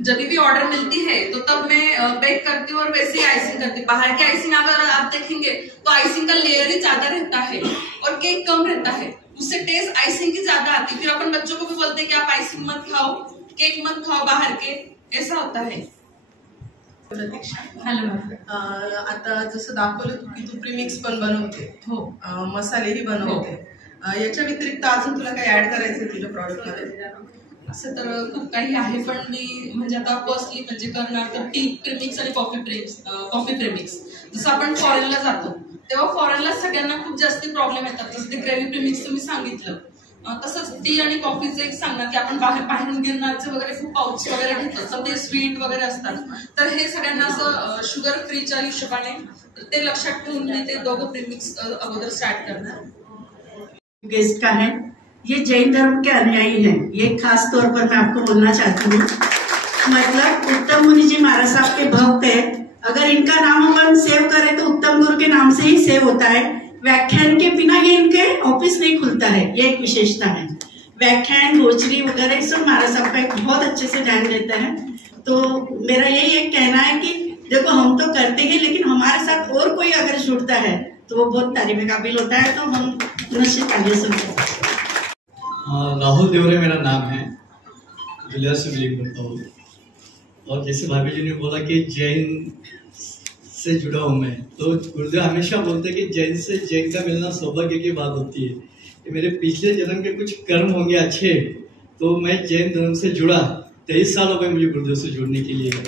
जब भी ऑर्डर मिलती है तो तब मैं बेक करती हूँ और वैसे ही आइसिंग करती हूँ। बाहर की आइसिंग अगर आप देखेंगे तो आइसिंग का लेयर ही ज्यादा रहता है और केक कम रहता है, उससे टेस्ट आइसिंग की ज्यादा आती है। फिर अपन बच्चों को भी बोलते हैं कि आप आइसिंग मत खाओ, केक मत खाओ बाहर के, ऐसा होता है। हॅलो, आता जसं दाखवलं की तू प्रीमिक्स पण बनवते, हो, मसालेही बनवते, याच्या व्यतिरिक्त अजून तुला काही ऍड करायचं तुझ्या प्रॉडक्ट मध्ये? असं तर खूप काही आहे, पण मी म्हणजे आता फर्स्टली म्हणजे करणार तर टी प्रेमिक्स आणि कॉफी प्रेमिक्स। जसं आपण फॉरेनला जातो तेव्हा फॉरेनला सगळ्यांना खूप जास्त प्रॉब्लेम येतात, जसं ते ग्रेव्ही प्रेमिक्स तुम्ही सांगितलं, तसंच टी आणि कॉफीचं एक सांगणार की आपण बाहेरून गिरणारचे वगैरे खूप पाऊच वगैरे घेतो, तर ते स्वीट वगैरे असतात, तर हे सगळ्यांना असं शुगर फ्रीच्या हिशोबाने ते लक्षात ठेवून मी ते दोघं प्रेमिक्स अगोदर स्टार्ट करणार। गेस्ट का है, ये जैन धर्म के अनुयायी हैं, ये खास तौर पर मैं आपको बोलना चाहती हूँ। मतलब उत्तम मुनि जी महाराज साहब के भक्त है, अगर इनका नाम अपन सेव करें तो उत्तम गुरु के नाम से ही सेव होता है। व्याख्यान के बिना ये इनके ऑफिस नहीं खुलता है, ये एक विशेषता है। व्याख्यान, रोचरी वगैरह सब महाराज साहब का एक बहुत अच्छे से ध्यान देते हैं। तो मेरा यही एक कहना है कि देखो हम तो करते हैं, लेकिन हमारे साथ और कोई अगर जुड़ता है तो वो बहुत तारीफ काबिल होता है, तो हम निश्चित आगे सुनते हैं। राहुल देवरे मेरा नाम है, दुलिया से बिलीव करता हूँ। और जैसे भाभी जी ने बोला कि जैन से जुड़ा हूँ मैं, तो गुरुदेव हमेशा बोलते हैं कि जैन से जैन का मिलना सौभाग्य की बात होती है। कि मेरे पिछले जन्म के कुछ कर्म होंगे अच्छे, तो मैं जैन धर्म से जुड़ा। 23 साल हो गए मुझे गुरुदेव से जुड़ने के लिए। और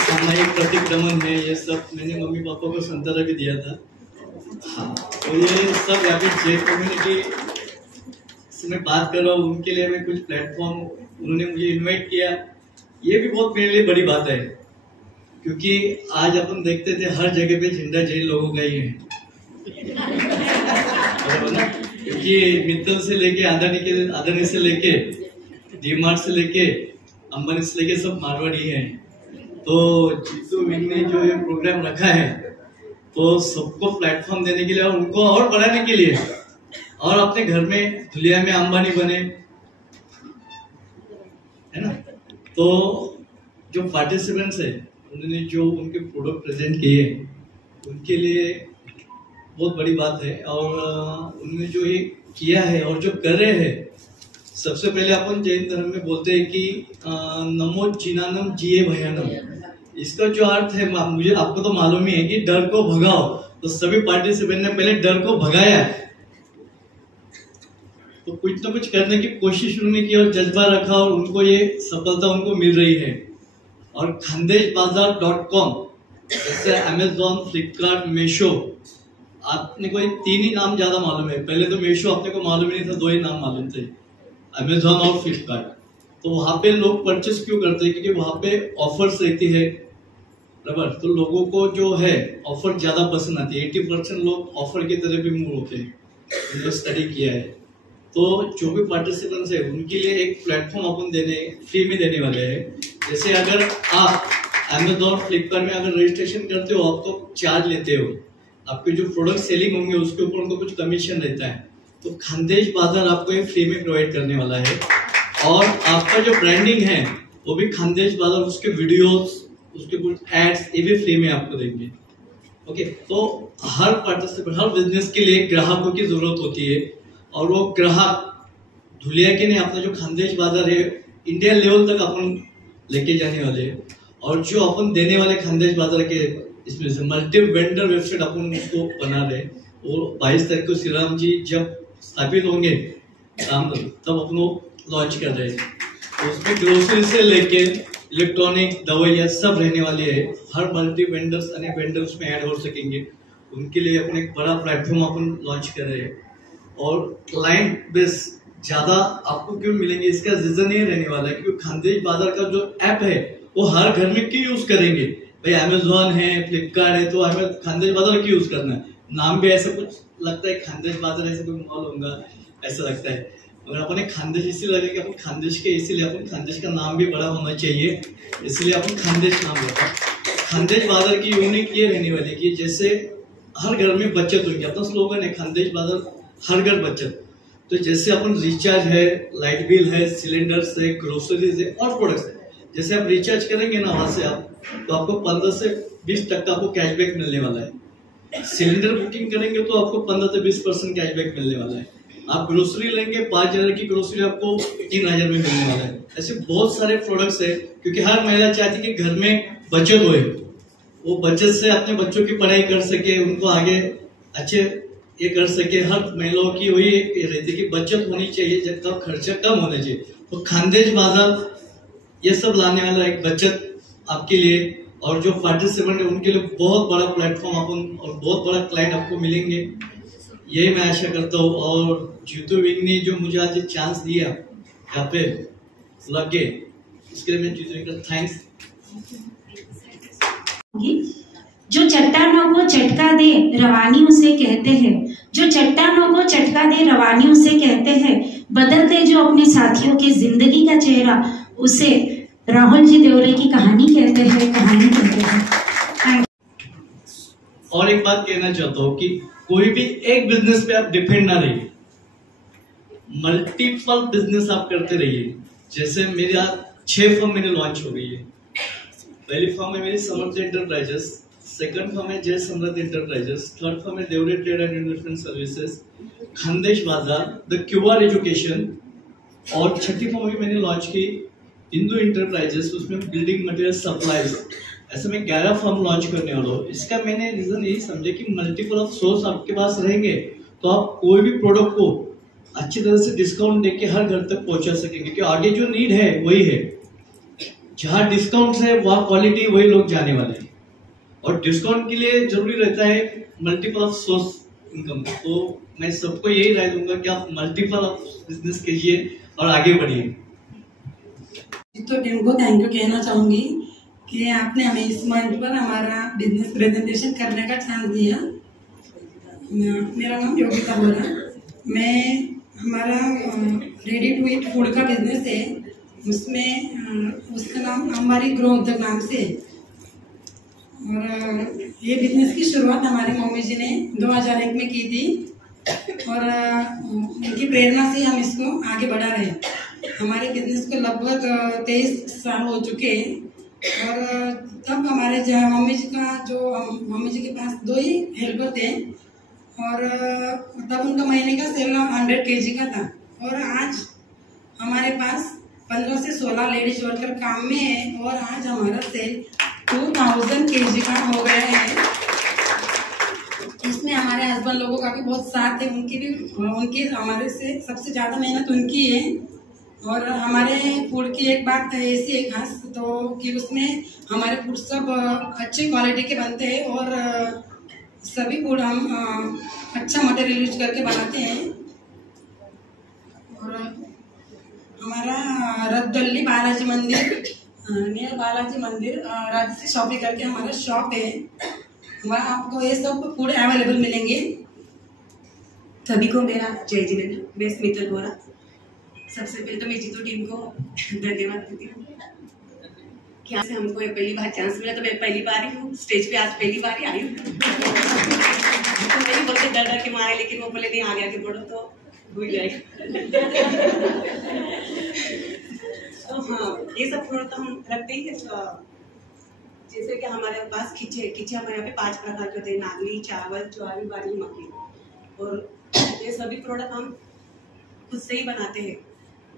सामाजिक प्रतिक्रमण में ये सब मैंने मम्मी पापा को संतरा भी दिया था। हाँ, तो ये सब यहाँ पे जैन कम्युनिटी से मैं बात कर रहा हूँ, उनके लिए मैं कुछ प्लेटफॉर्म, उन्होंने मुझे इनवाइट किया, ये भी बहुत मेरे लिए बड़ी बात है। क्योंकि आज अपन देखते थे हर जगह पे झंडा जैन लोगों का ही है, क्योंकि मित्तल से लेके अदानी से लेके डीमार्ट से लेके अंबानी से लेके सब मारवाड़ी हैं। तो जीतू विंग ने जो ये प्रोग्राम रखा है, तो सबको प्लेटफॉर्म देने के लिए और उनको और बढ़ाने के लिए, और अपने घर में दुनिया में अंबानी बने, है ना। तो जो पार्टिसिपेंट्स है, उन्होंने जो उनके प्रोडक्ट प्रेजेंट किए, उनके लिए बहुत बड़ी बात है। और उन्होंने जो ये किया है और जो कर रहे हैं, सबसे पहले अपन जैन धर्म में बोलते हैं कि नमो जिनानम जिये भयानम। इसका जो अर्थ है, मुझे आपको तो मालूम ही है कि डर को भगाओ। तो सभी पार्टिसिपेंट ने पहले डर को भगाया, तो कुछ न कुछ करने की कोशिश उन्होंने की और जज्बा रखा, और उनको ये सफलता उनको मिल रही है। और खानदेशबाजार.com, जैसे अमेजोन, फ्लिपकार्ट, मीशो, आपने को 3 ही नाम ज्यादा मालूम है। पहले तो मीशो अपने को मालूम ही नहीं था, 2 ही नाम मालूम थे, अमेजोन और फ्लिपकार्ट। तो वहां पे लोग परचेस क्यों करते हैं? क्योंकि वहां पे ऑफर्स रहती है, बराबर। तो लोगों को जो है ऑफर ज्यादा पसंद आती है। 80% लोग ऑफर की तरह भी मूव होते हैं, मैंने स्टडी किया है। तो जो भी पार्टिसिपेंट्स है, उनके लिए एक प्लेटफॉर्म अपन फ्री में देने वाले हैं। जैसे अगर आप अमेजोन, फ्लिपकार्ट में अगर रजिस्ट्रेशन करते हो, आप तो चार्ज लेते हो, आपके जो प्रोडक्ट सेलिंग होंगे उसके ऊपर उनको कुछ कमीशन रहता है। तो खानदेश बाजार आपको ये फ्री में प्रोवाइड करने वाला है। और आपका जो ब्रांडिंग है वो भी खानदेश बाजार, उसके वीडियोस, उसके कुछ एड्स, ये भी फ्री में आपको देंगे। ओके, तो हर पार्टिसिपेंट, हर बिजनेस के लिए ग्राहकों की जरूरत होती है, और वो ग्राहक धुलिया के नहीं, अपना जो खानदेश बाजार है इंडिया लेवल तक अपन लेके जाने वाले हैं। और जो अपन देने वाले खानदेश बाजार के इसमें से मल्टी वेंडर वेबसाइट अपन उसको बना रहे, और 22 तारीख को श्री राम जी जब स्थापित होंगे तब अपन लॉन्च कर रहे हैं। तो उसमें ग्रोसरी से लेके इलेक्ट्रॉनिक दवाइयाँ सब रहने वाली है। हर मल्टी वेंडर्स अनेक वेंडर उसमें ऐड हो सकेंगे, उनके लिए अपन एक बड़ा प्लेटफॉर्म अपन लॉन्च कर रहे हैं। और क्लाइंट बेस ज्यादा आपको क्यों मिलेंगे, इसका रीजन ये रहने वाला है क्योंकि खानदेश बाजार का जो ऐप है वो हर घर में क्यों यूज करेंगे भाई, अमेजोन है, फ्लिपकार्ट है, तो हमें खानदेश बाजार क्यों यूज करना है। नाम भी ऐसा कुछ लगता है, खानदेश बाजार ऐसा कोई मॉल होगा ऐसा लगता है, मगर अपन एक खानदेश इसलिए लगे कि अपन खानदेश के, इसीलिए अपन खानदेश का नाम भी बड़ा होना चाहिए, इसलिए अपन खानदेश नाम रखा। खानदेश बाजार की यूनिक ये रहने वाली कि जैसे हर घर में बचत होगी, अपना स्लोगन है खानदेश बाजार हर घर बचत। तो जैसे अपन रिचार्ज है, लाइट बिल है, सिलेंडर्स है, ग्रोसरीज है और प्रोडक्ट्स है, जैसे आप रिचार्ज करेंगे ना वहां से आप, तो आपको 15 से 20% आपको कैशबैक मिलने वाला है। सिलेंडर बुकिंग करेंगे तो आपको 15 से 20% कैशबैक मिलने वाला है। आप ग्रोसरी लेंगे 5000 की ग्रोसरी आपको 3000 में मिलने वाला है। ऐसे बहुत सारे प्रोडक्ट्स है, क्योंकि हर महिला चाहती है कि घर में बचत होए, वो बचत से अपने बच्चों की पढ़ाई कर सके, उनको आगे अच्छे ये कर सके। हर महिलाओं की वही रहती है कि बचत होनी चाहिए, जब खर्चा कम होना चाहिए। तो खानदेश बाजार ये सब लाने वाला एक बचत आपके लिए, और जो पार्टिसिपेंट है उनके लिए बहुत बड़ा प्लेटफॉर्म अपन और बहुत बड़ा क्लाइंट आपको मिलेंगे, यही मैं आशा करता हूँ। और जीतू विंग ने जो मुझे आज चांस दिया यहाँ पे लगे, इसके लिए मैं जीतू विंग का थैंक्स। जो चट्टानों को झटका दे रवानी उसे कहते हैं, जो चट्टानों को झटका दे रवानी उसे कहते हैं, बदलते जो अपने साथियों के जिंदगी का चेहरा उसे राहुल जी देवरे की कहानी कहते हैं, कहानी कहते हैं। और एक बात कहना चाहता हूँ कि कोई भी एक बिजनेस पे आप डिपेंड ना रहिए, मल्टीपल बिजनेस आप करते रहिए। जैसे मेरे आज 6 फर्म मेरे लॉन्च हो गई है। पहली फर्म है मेरी समर्थ एंटरप्राइजेस, सेकंड फर्म है जय समृद्ध एंटरप्राइजेस, थर्ड फर्म है देवरे trade and investment services, Khandesh बाजार, द क्यूआर एजुकेशन, और छठी फर्म भी मैंने लॉन्च की इंदू एंटरप्राइजेस, उसमें बिल्डिंग मटेरियल सप्लाईज। ऐसे में 11 फर्म लॉन्च करने वाला हूँ। इसका मैंने रीजन यही समझा कि मल्टीपल ऑफ सोर्स आपके पास रहेंगे तो आप कोई भी प्रोडक्ट को अच्छी तरह से डिस्काउंट देके हर घर तक पहुंचा सकेंगे, क्योंकि आगे जो नीड है वही है, जहाँ डिस्काउंट है वहाँ क्वालिटी वही लोग जाने वाले हैं। और डिस्काउंट के लिए जरूरी रहता है मल्टीपल ऑफ सोर्स इनकम। तो मैं सबको यही राय दूंगा कि आप मल्टीपल ऑफ बिजनेस कीजिए और आगे बढ़िए। तो टीम को थैंक यू कहना चाहूंगी कि आपने हमें इस मंच पर हमारा बिजनेस प्रेजेंटेशन करने का चांस दिया। मेरा नाम योगिता बोरा, मैं हमारा रेडी टू ईट फूड का बिजनेस है, उसमें उसका नाम हमारी ग्रो उद्योग नाम से। और ये बिजनेस की शुरुआत हमारी मम्मी जी ने 2001 में की थी, और उनकी प्रेरणा से हम इसको आगे बढ़ा रहे हैं। हमारे बिजनेस को लगभग 23 साल हो चुके हैं। और तब हमारे मम्मी जी के पास 2 ही हेल्पर थे, और तब उनका महीने का सेल 100 kg का था। और आज हमारे पास 15 से 16 लेडीज वर्कर काम में है, और आज हमारा सेल 2000 kg का हो गया है। इसमें हमारे हस्बैंड लोगों का भी बहुत साथ है, उनकी हमारे से सबसे ज्यादा मेहनत उनकी है। और हमारे फूड की एक बात ऐसी है खास, तो कि उसमें हमारे फूड सब अच्छी क्वालिटी के बनते हैं, और सभी फूड हम अच्छा मटेरियल यूज करके बनाते हैं। और हमारा रद्दल्ली बालाजी मंदिर, नियर बालाजी मंदिर, राजश्री शॉपिंग करके हमारा शॉप है, वहाँ आपको ये सब फूड अवेलेबल मिलेंगे। सभी को मेरा जय जिनेंद्र, मैं स्मिता गोरा। सबसे पहले तो मैं जीतू टीम को धन्यवाद देती हूँ कि आज से हमको ये पहली बार चांस मिला, तो मैं पहली बार ही हूँ स्टेज पे, आज पहली बार ही आई हूँ। तो मैं बोलते डर के मारे, लेकिन वो बोले नहीं आगे आगे बढ़ो तो भूल जाएगा। तो हाँ, ये सब थोड़ा तो हम रखते ही है। जैसे कि हमारे पास खिचे हमारे यहाँ पे 5 प्रकार के होते हैं, नागली, चावल, ज्वारी, बाजरी, मक्की, और ये सभी प्रोडक्ट हम खुद से ही बनाते हैं।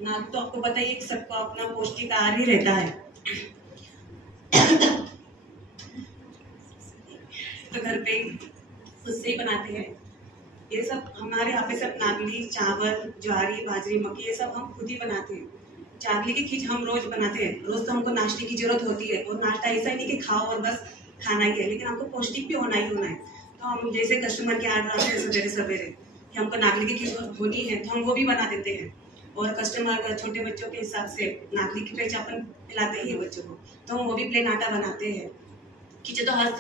नाक तो आपको पता ही है, सबको अपना पौष्टिक आहार ही रहता है। तो घर पे खुद से ही बनाते हैं। ये सब हमारे यहाँ पे सब नागली, चावल, ज्वारी, बाजरी, मक्की, ये सब हम खुद ही बनाते हैं। चावली की खींच हम रोज बनाते हैं। रोज तो हमको नाश्ते की जरूरत होती है, और नाश्ता ऐसा ही नहीं कि खाओ और बस खाना ही है, लेकिन हमको पौष्टिक भी होना ही होना है। तो हम जैसे कस्टमर के ऑर्डर आते हैं सवेरे सवेरे कि हमको नागली की खींच होनी है, तो हम वो भी बना देते हैं। और कस्टमर छोटे बच्चों के हिसाब से नागली की खींच अपन खिलाते ही है बच्चों को, तो हम वो भी प्लेन आटा बनाते हैं। खींचे तो हर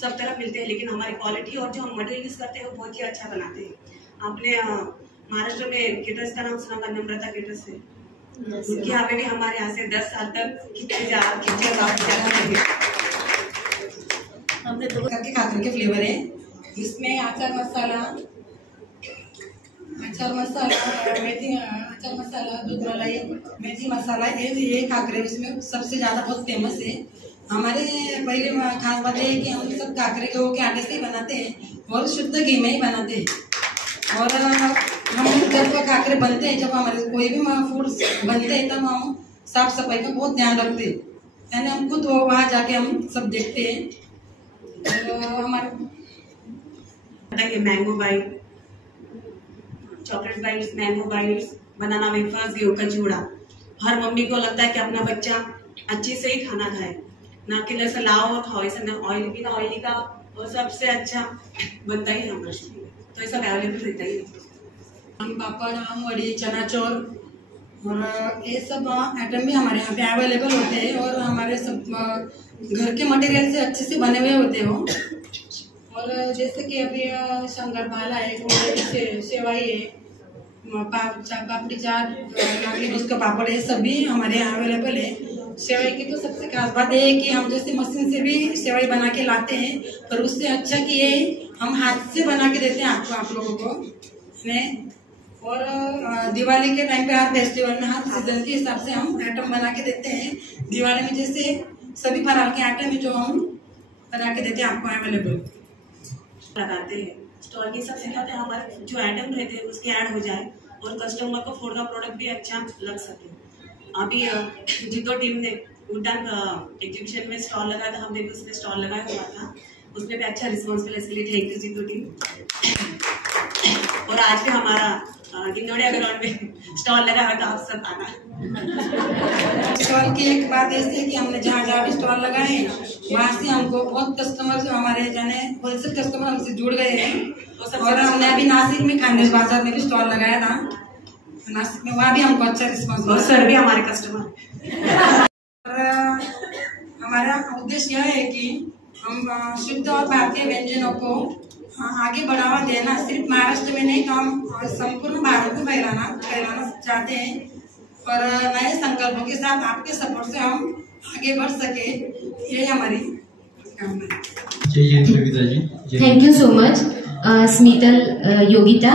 सब तरफ मिलते हैं, लेकिन हमारी क्वालिटी और जो हम मटेरियल यूज करते हैं वो बहुत ही अच्छा बनाते हैं। आपने महाराष्ट्र में केटर्स का नाम सुना, नम्रता केटर्स है, उनके यहाँ पे भी हमारे यहाँ से 10 साल तक हमने 2 तरह के खाकर के फ्लेवर है। इसमें अचार मसाला, दूध मलाई, मेथी मसाला, ये खाकरे इसमें सबसे ज्यादा बहुत फेमस है। हमारे पहले खास बात है कि हम सब खाकरे गेहूं के आटे से ही बनाते हैं और शुद्ध घी में ही बनाते हैं। और हम जब खाकरे बनते हैं, जब हमारे कोई भी फूड बनते हैं, तब हम साफ सफाई का बहुत ध्यान रखते हैं। यानी हम खुद वहाँ जाके हम सब देखते हैं। हमारे mango bite, chocolate bites, mango bites, banana wafers, गेहूं का चूड़ा। हर मम्मी को लगता है कि अपना बच्चा अच्छे से ही खाना खाए, ना कि ऐसा लाओ और खाओ, ऐसा ना ऑयल बिना ऑयली का, और सबसे अच्छा बनता ही हमारे शरीर में, तो ऐसा अवेलेबल रहता ही है। हम पापड़, आम वड़ी, चना चोर और ये सब आइटम भी हमारे यहाँ पे अवेलेबल होते हैं। और हमारे सब घर के मटेरियल से अच्छे से बने हुए होते हो। और जैसे कि अभी शंकर भाला है, सेवाई है, पापड़ी चाट, उसका पापड़, ये सब भी हमारे यहाँ अवेलेबल है। सेवाई की तो सबसे खास बात है कि हम जैसे मशीन से भी सेवाई बना के लाते हैं, पर उससे अच्छा कि ये हम हाथ से बना के देते हैं आप लोगों को ने। और दिवाली के टाइम पे हर फेस्टिवल में हर सीजन के हिसाब से हम आइटम बना के देते हैं। दिवाली में जैसे सभी फराल के आइटम में जो हम बना के देते हैं आपको अवेलेबल लगाते हैं। स्टॉल के हिसाब से क्या होता है, हमारे जो आइटम रहते हैं उसके ऐड हो जाए और कस्टमर को फूड का प्रोडक्ट भी अच्छा लग सके। अभी जितो टीम ने उड़ान एग्जीबिशन में स्टॉल लगाया था, हमने भी उसमें स्टॉल लगाया हुआ था, उसमें भी अच्छा रिस्पॉन्स मिला, इसके लिए थैंक यू जितो टीम। और आज भी हमारा गिंदोड़िया ग्राउंड में स्टॉल लगा हुआ था, आप सब आना। स्टॉल की एक बात ऐसी है कि हमने जहाँ भी स्टॉल लगाए हैं वहाँ से हमको बहुत कस्टमर जो हमारे जाने होलसेल कस्टमर हमसे जुड़ गए हैं। और हमने अभी नासिक में खानदेश बाजार में भी स्टॉल लगाया था, नासिक में, वहाँ भी हमको अच्छा रिस्पॉन्स मिला। सर भी हमारे कस्टमर। हमारा उद्देश्य यह है कि हम शुद्ध और भारतीय व्यंजनों को आगे बढ़ावा देना, सिर्फ महाराष्ट्र में नहीं, तो हम संपूर्ण भारत में फैलाना चाहते हैं। और नए संकल्पों के साथ आपके सपोर्ट से हम आगे बढ़ सके, ये हमारी कामना है। Thank you so much Smital Yogita.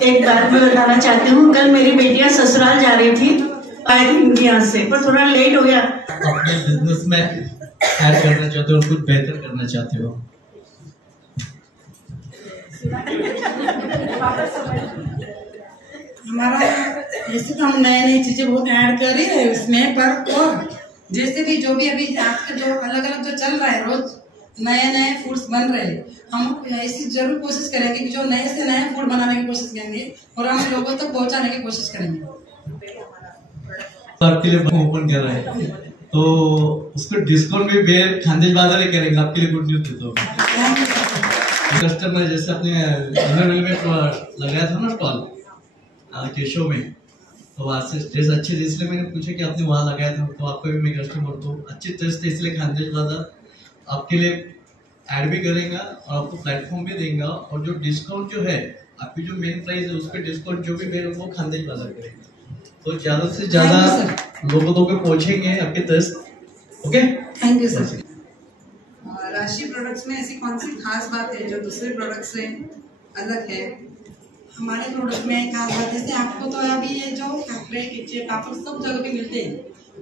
एक बात मैं बताना चाहती हूँ, कल मेरी बेटियां ससुराल जा रही थी, आई थी यहाँ से, पर थोड़ा लेट हो गया। अपने बिजनेस में ऐड करना चाहते हो और कुछ बेहतर करना चाहते हो? हमारा जैसे तो हम नई चीजें बहुत ऐड कर रहे हैं उसमें, पर और जैसे भी जो भी अभी आपके जो अलग अलग जो चल रहा है, रोज नए फूड्स बन रहे हैं, हम ऐसी जरूर कोशिश करेंगे कि जो नए से नए फूड बनाने की कोशिश करेंगे और हम लोगों तक पहुंचाने की कोशिश करेंगे। तो आपके लिए ओपन कर रहा है, तो उसको डिस्काउंट भी बेर खानदेश बाजार ही करेंगे, आपके लिए गुड न्यूज देता हूँ। कस्टमर जैसे अपने में लगाया था ना स्टॉल केशव में, तो वहाँ से टेस्ट अच्छे थे, इसलिए मैंने पूछा कि आपने वहाँ लगाया था, तो आपका भी मैं कस्टमर, तो अच्छे टेस्ट थे, इसलिए खानदेश बाजार आपके लिए ऐड भी करेगा और आपको प्लेटफॉर्म भी देगा। और जो डिस्काउंट जो है, आपकी जो मेन प्राइस है उस पर डिस्काउंट जो भी मेरे वो खानदेश बाजार करेगा, तो ज्यादा से ज्यादा लोगों तक पहुंचेंगे आपके test. Okay, thank you sir. Rashi products में ऐसी कौन सी खास बात है जो दूसरे प्रोडक्ट से अलग है? हमारे प्रोडक्ट में खास बात जैसे आपको तो अभी ये जो खाकरे, खिचे, पापड़ सब जगह पे मिलते हैं,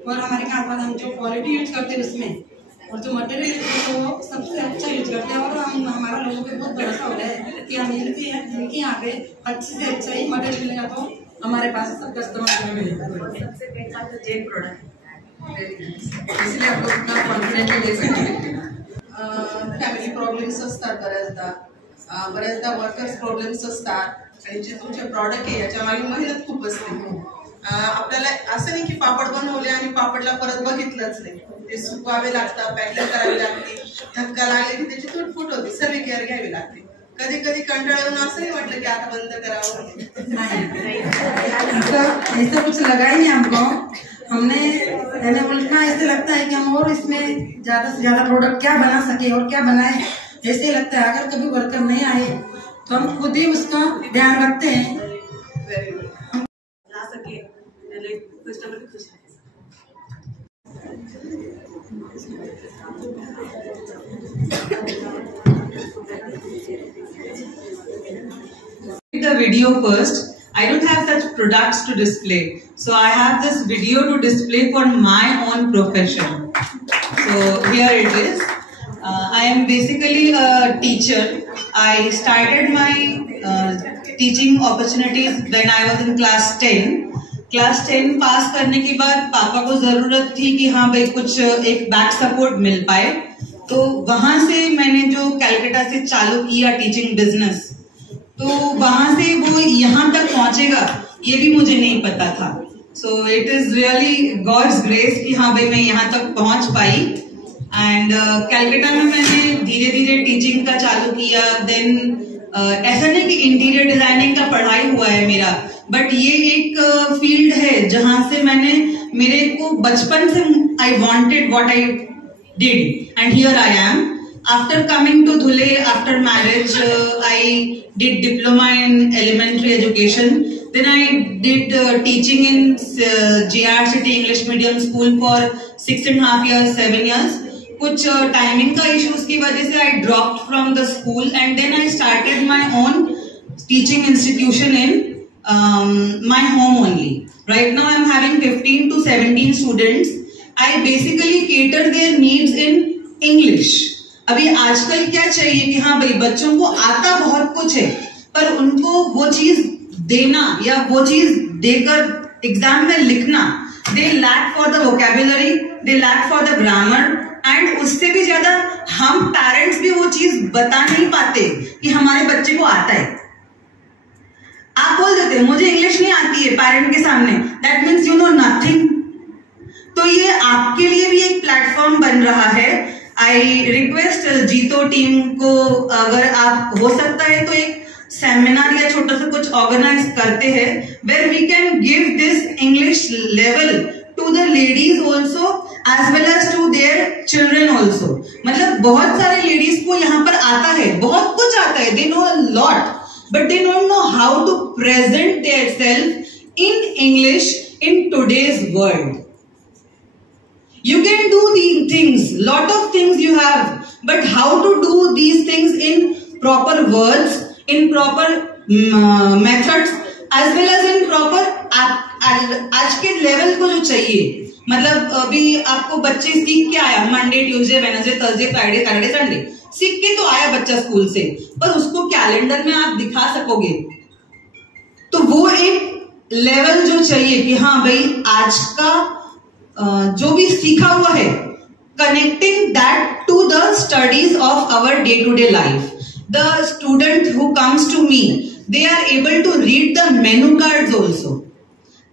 और हमारे खास बात हम जो क्वालिटी यूज करते हैं उसमें और जो मटेरियल वो सबसे अच्छा यूज करते हैं और हम हमारा लोगों पे बहुत भरोसा हो रहा है कि हम इनके यहाँ पे अच्छे से अच्छा ही मटेरियल मिलेगा तो हमारे पास सब कस्टमर मिलेगा। सबसे बेहतर तो जेन प्रोडक्ट इसलिए आप लोग इतना कॉन्फिडेंटली ले सकते हैं। फॅमिली प्रॉब्लेम्स असतात बऱ्याचदा वर्कर्स प्रॉब्लेम्स असतात आणि जे तुमचे प्रॉडक्ट आहे याच्या मागे मेहनत खूप असते। आपल्याला असं नाही की पापड बनवले आणि पापडला परत बघितलंच नाही, ते सुकवावे लागतात, पॅकिंग करावी लागते, धक्का लागले की त्याची तुटफूट होते, सर्व केअर घ्यावी लागते। कधी कधी कंटाळून असंही वाटलं की आता बंद करावं। ऐसा कुछ लगा ही नहीं हमको, हमने उल्टा ऐसे लगता है कि हम और इसमें ज्यादा से ज्यादा प्रोडक्ट क्या बना सके और क्या बनाए, ऐसे लगता है। अगर कभी वर्कर नहीं आए तो हम खुद ही उसका ध्यान रखते हैं। ला सके कस्टमर भी खुश रहे। The video first. I don't have such products to display, so I have this video to display for my own profession. So here it is. I am basically a teacher. I started my teaching opportunities when I was in class 10. Class 10 पास करने के बाद पापा को जरूरत थी कि हाँ भाई कुछ एक बैक सपोर्ट मिल पाए, तो वहां से मैंने जो कलकत्ता से चालू किया टीचिंग बिजनेस, तो वहां से वो यहाँ तक पहुंचेगा ये भी मुझे नहीं पता था। So it is really God's grace कि हाँ भाई मैं यहाँ तक पहुंच पाई। एंड कलकत्ता में मैंने धीरे धीरे टीचिंग का चालू किया। देन ऐसा नहीं कि इंटीरियर डिजाइनिंग का पढ़ाई हुआ है मेरा, बट ये एक फील्ड है जहां से मेरे को बचपन से I wanted what I did and here I am. After coming to Dhule after marriage I did diploma in elementary education, then I did teaching in JRCT English medium school for 6.5 years 7 years। कुछ timing का issues की वजह से I dropped from the school and then I started my own teaching institution in my home only. Right now I'm having 15 to 17 students. I basically cater their needs in English. अभी आजकल क्या चाहिए कि हाँ भाई बच्चों को आता बहुत कुछ है, पर उनको वो चीज देना या वो चीज देकर एग्जाम में लिखना, they lack for the vocabulary, they lack for the grammar, and उससे भी ज्यादा हम पेरेंट्स भी वो चीज बता नहीं पाते कि हमारे बच्चे को आता है। आप बोल देते मुझे इंग्लिश नहीं आती है पेरेंट के सामने, that means you know nothing. तो ये आपके लिए भी एक प्लेटफॉर्म बन रहा है। आई रिक्वेस्ट जीतो टीम को, अगर आप हो सकता है तो एक सेमिनार या छोटा सा कुछ ऑर्गेनाइज करते हैं where we can give this English level to the ladies also as well as to their children also. मतलब बहुत सारे लेडीज को यहाँ पर आता है, बहुत कुछ आता है, they know a lot, but they don't know how to present themselves in English in today's world. You can do these things, lot of things you have, but how to do these things in proper words, in proper methods, as well as in proper आज के level को जो चाहिए। मतलब अभी आपको बच्चे सीख के आया Monday Tuesday Wednesday Thursday Friday Saturday Sunday, सीख के तो आया बच्चा स्कूल से, पर उसको कैलेंडर में आप दिखा सकोगे तो वो एक लेवल जो चाहिए कि हाँ भाई आज का जो भी सीखा हुआ है, connecting that to the studies of our day to day life. The student who comes to me, they are able to read the menu cards also.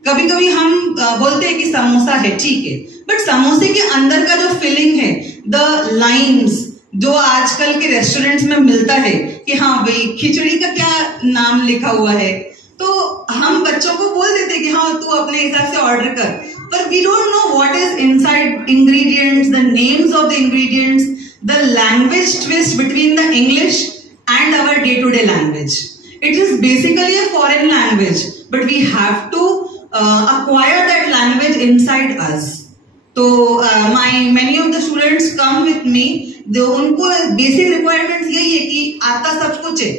कभी कभी हम बोलते हैं कि समोसा है, ठीक है, बट समोसे के अंदर का जो फिलिंग है, द लाइन्स जो आजकल के रेस्टोरेंट्स में मिलता है कि हाँ भाई खिचड़ी का क्या नाम लिखा हुआ है, तो हम बच्चों को बोल देते हैं कि हाँ तू अपने हिसाब से ऑर्डर कर, पर we don't know what is inside ingredients, the names of the ingredients, the language twist between the English and our day to day language. It is basically a foreign language, but we have to acquire that language inside us. तो many of the students come with me, उनको basic requirements यही है कि आता सब कुछ है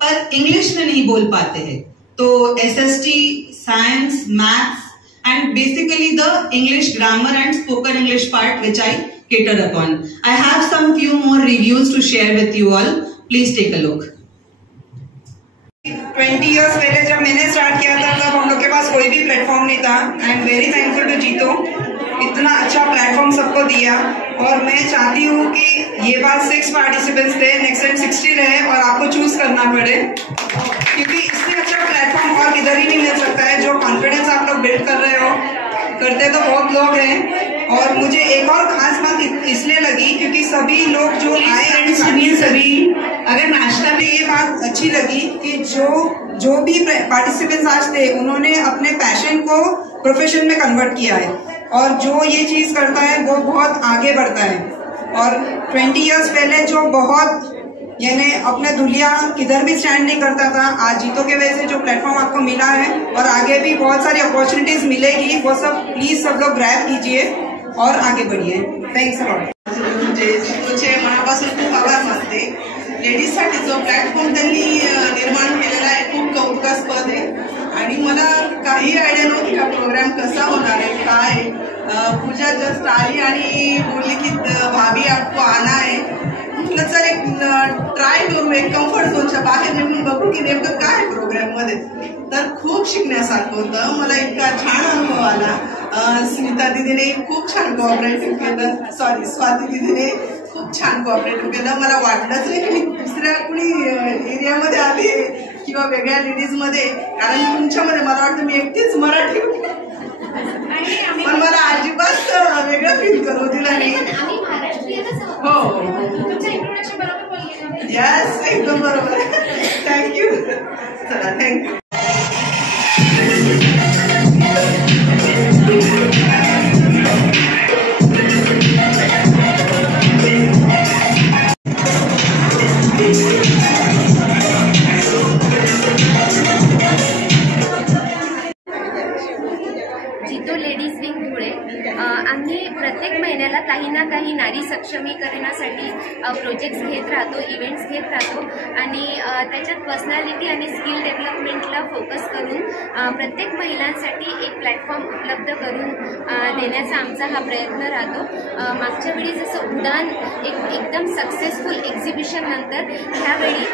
पर इंग्लिश में नहीं बोल पाते हैं। तो SST, science, maths and basically the English grammar and spoken English part which I cater upon. I have some few more reviews to share with you all. Please take a look. 20 years पहले जब मैंने start किया था तब हम लोग के पास कोई भी प्लेटफॉर्म नहीं था। I am very thankful to JITO, इतना अच्छा प्लेटफॉर्म सबको दिया। और मैं चाहती हूँ कि ये बात 6 पार्टिसिपेंट्स थे, नेक्स्ट टाइम 60 रहे और आपको चूज करना पड़े, क्योंकि इससे अच्छा प्लेटफॉर्म और किधर ही नहीं मिल सकता है। जो कॉन्फिडेंस आप लोग बिल्ड कर रहे हो, करते तो बहुत लोग हैं। और मुझे एक और खास बात इसलिए लगी क्योंकि सभी लोग जो आए, सुनिए सभी, अगर नाश्ता में ये बात अच्छी लगी कि जो भी पार्टिसिपेंट्स आज थे उन्होंने अपने पैशन को प्रोफेशन में कन्वर्ट किया है, और जो ये चीज करता है वो बहुत आगे बढ़ता है। और 20 इयर्स पहले जो बहुत यानी अपने दुनिया किधर भी स्टैंड नहीं करता था, आज जीतो के वजह से जो प्लेटफॉर्म आपको मिला है और आगे भी बहुत सारी अपॉर्चुनिटीज मिलेगी, वो सब प्लीज सब लोग ग्रैब कीजिए और आगे बढ़िए। Thanks a lot. जीतोचे मनापासून खूप आभार मानते। लेडीजसाठी जो प्लॅटफॉर्म त्यांनी निर्माण केलेला आहे खूप कौतुकास्पद आहे, आणि मला काही आयडिया नव्हती का प्रोग्राम कसा होणार आहे, काय। पूजा जस्ट आली आणि बोलली की भाभी आपको आना है। म्हटलं चल एक ट्राय करू, एक कम्फर्ट झोनच्या बाहेर निघून बघू की नेमकं काय प्रोग्राम मध्ये। तर खूप शिकण्यासारखं होतं, मला इतका छान अनुभव आला। स्मिता दीदीने खूप छान कोऑपरेटिव्ह केलं, सॉरी स्वाती दीदीने खूप छान कोऑपरेटिव्ह केलं। मला वाटलंच नाही की मी दुसऱ्या कुणी एरियामध्ये आली किंवा वेगळ्या लेडीज मध्ये, कारण तुमच्यामध्ये मला वाटतं मी एकटीच मराठी, पण मला अजिबात वेगळं फील करू दिलं नाही। हो यस, एकदम बरोबर, थँक्यू। चला, थँक्यू। जीतो लेडीज विंग धुळे आम्ही प्रत्येक महिन्याला काही ना काही नारी सक्षमीकरणासाठी प्रोजेक्ट्स घेत राहतो, इव्हेंट्स घेत राहतो, आणि त्याच्यात पर्सनॅलिटी आणि स्किल डेव्हलपमेंटला फोकस करून प्रत्येक महिलांसाठी एक प्लॅटफॉर्म उपलब्ध करून देण्याचा आमचा हा प्रयत्न राहतो। मागच्या वेळी जसं उडान एकदम सक्सेसफुल एक्झिबिशन नंतर ह्यावेळी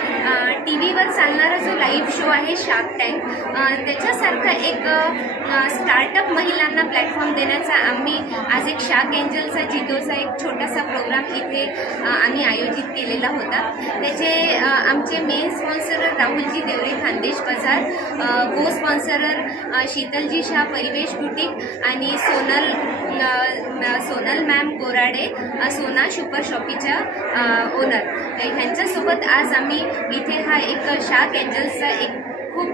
TV वर चालणारा जो लाईव्ह शो आहे शार्क टँक, त्याच्यासारखा एक स्टार्टअप महिलांना प्लॅटफॉर्म देण्याचा आम्ही आज एक शार्क एंजलचा जीतोचा एक छोटासा प्रोग्राम इथे आम्ही आयोजित केलेला होता। त्याचे आमचे मेन स्पॉन्सरर राहुलजी देवरे खानदेश बाजार, को स्पॉन्सरर शीतलजी शाह परिवेश बुटीक आणि सोनल मॅम कोराडे सोना सुपर शॉपीच्या ओनर, ह्यांच्यासोबत आज आम्ही इथे हा एक शार्क एंजल्सचा एक खूप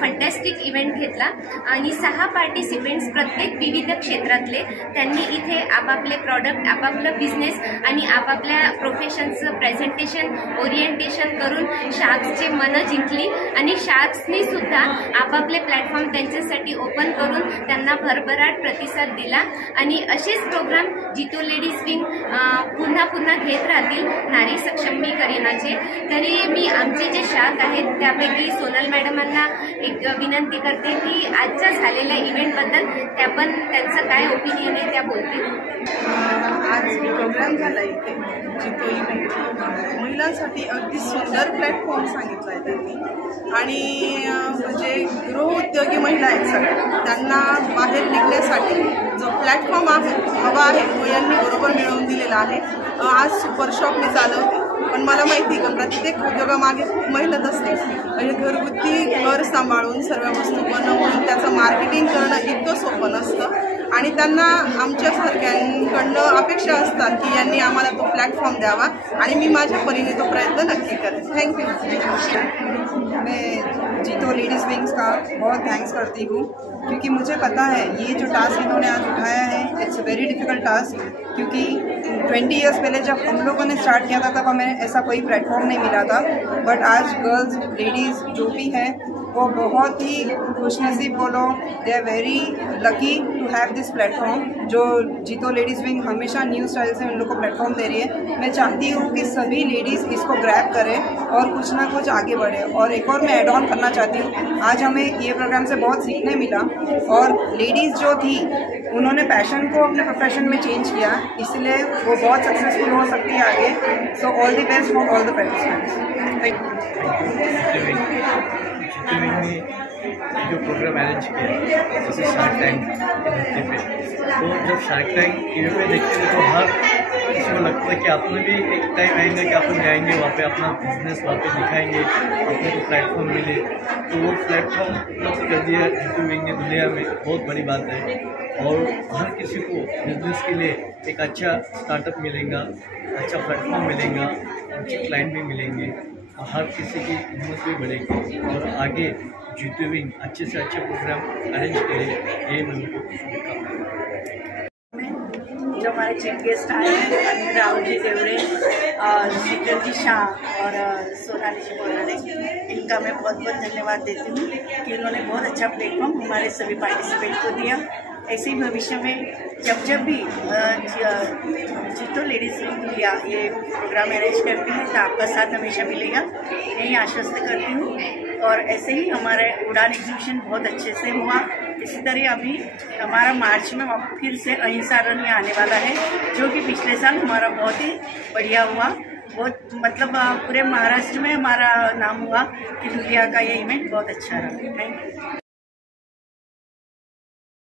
फंटॅस्टिक इव्हेंट घेतला आणि 6 पार्टिसिपेंट्स प्रत्येक विविध क्षेत्रातले त्यांनी इथे आपापले प्रॉडक्ट, आपापलं बिझनेस आणि आपापल्या प्रोफेशनचं प्रेझेंटेशन, ओरिएंटेशन करून शार्क्सचे मनं जिंकली आणि शार्क्सनी सुद्धा आपापले प्लॅटफॉर्म त्यांच्यासाठी ओपन करून त्यांना भरभराट प्रतिसाद दिला। आणि असेच प्रोग्राम जीतो लेडीज विंग पुन्हा पुन्हा घेत राहतील नारी सक्षमीकरणाचे। तरी मी आमचे जे शार्क आहेत त्यापैकी सोनल मॅडमांना एक विनंती करते की आजच्या झालेल्या इव्हेंटबद्दल त्या पण त्यांचं काय ओपिनियन आहे त्या बोलतील। आज प्रोग्राम झाला इथे जीतो इव्हेंट, महिलांसाठी अगदी सुंदर प्लॅटफॉर्म सांगितला आहे त्यांनी, आणि म्हणजे गृहउद्योगी महिला आहेत सगळ्या, त्यांना बाहेर निघण्यासाठी जो प्लॅटफॉर्म हवा आहे तो यांनी बरोबर मिळवून दिलेला आहे। आज सुपर शॉप मी चालवते, पण मला माहिती का प्रत्येक उद्योगामागे खूप मेहनत असते, म्हणजे घरगुती घर सांभाळून सर्व वस्तू बनवून त्याचं मार्केटिंग करणं इतकं सोपं नसतं, आणि त्यांना आमच्यासारख्यांकडनं अपेक्षा असतात की यांनी आम्हाला तो प्लॅटफॉर्म द्यावा, आणि मी माझ्या परीने तो प्रयत्न नक्की करेन। थँक्यू। मैं जीतो लेडीज़ विंग्स का बहुत थैंक्स करती हूँ, क्योंकि मुझे पता है ये जो टास्क इन्होंने आज उठाया है it's a very difficult task, क्योंकि 20 इयर्स पहले जब हम लोगों ने स्टार्ट किया था तब हमें ऐसा कोई प्लेटफॉर्म नहीं मिला था, बट आज गर्ल्स लेडीज़ जो भी हैं वो बहुत ही खुशनसीब बोलो, they are very lucky to have this platform. जो जीतो लेडीज़ विंग हमेशा न्यू स्टाइल से उन लोग को प्लेटफॉर्म दे रही है। मैं चाहती हूँ कि सभी लेडीज़ इसको ग्रैब करें और कुछ ना कुछ आगे बढ़े। और एक और मैं ऐड ऑन करना चाहती हूँ, आज हमें ये प्रोग्राम से बहुत सीखने मिला, और लेडीज़ जो थी उन्होंने पैशन को अपने प्रोफेशन में चेंज किया, इसलिए वो बहुत सक्सेसफुल हो सकती है आगे। So all the best for all the participants. जो प्रोग्राम अरेंज किया जैसे शार्क टैंक पे, तो जब शार्क टैंक टीवी पे देखते हैं तो हर किसी को लगता है कि आपने भी एक टाइम आएंगे कि अपन जाएंगे वहाँ पे अपना बिजनेस वहाँ पे दिखाएंगे, अपने को प्लेटफॉर्म मिले। तो वो प्लेटफॉर्म उपलब्ध कर दिया जीतू विंग ने दुनिया में, बहुत बड़ी बात है। और हर किसी को बिजनेस के लिए एक अच्छा स्टार्टअप मिलेगा, अच्छा प्लेटफॉर्म मिलेगा, अच्छे क्लाइंट भी मिलेंगे और हर किसी की हिम्मत भी बढ़ेगी और आगे जीतू विंग अच्छे से अच्छे प्रोग्राम अरेंज करे, ये मैं जो हमारे चीफ गेस्ट आए हैं राहुल जी देवरे, शीतल जी शाह और सोनाली जी बोराने, इनका मैं बहुत बहुत धन्यवाद देती हूँ कि उन्होंने बहुत अच्छा प्लेटफॉर्म हमारे सभी पार्टिसिपेंट को दिया। ऐसे ही भविष्य में जब भी जीतो लेडीज इंडिया ये प्रोग्राम अरेंज करती है तो आपका साथ हमेशा मिलेगा, यही आश्वस्त करती हूँ। और ऐसे ही हमारे उड़ान एग्जीबिशन बहुत अच्छे से हुआ। इसी तरह अभी हमारा मार्च में फिर से अहिंसा रन आने वाला है, जो कि पिछले साल हमारा बहुत ही बढ़िया हुआ। बहुत मतलब पूरे महाराष्ट्र में हमारा नाम हुआ कि दुनिया का ये इवेंट बहुत अच्छा रहा। Thank you.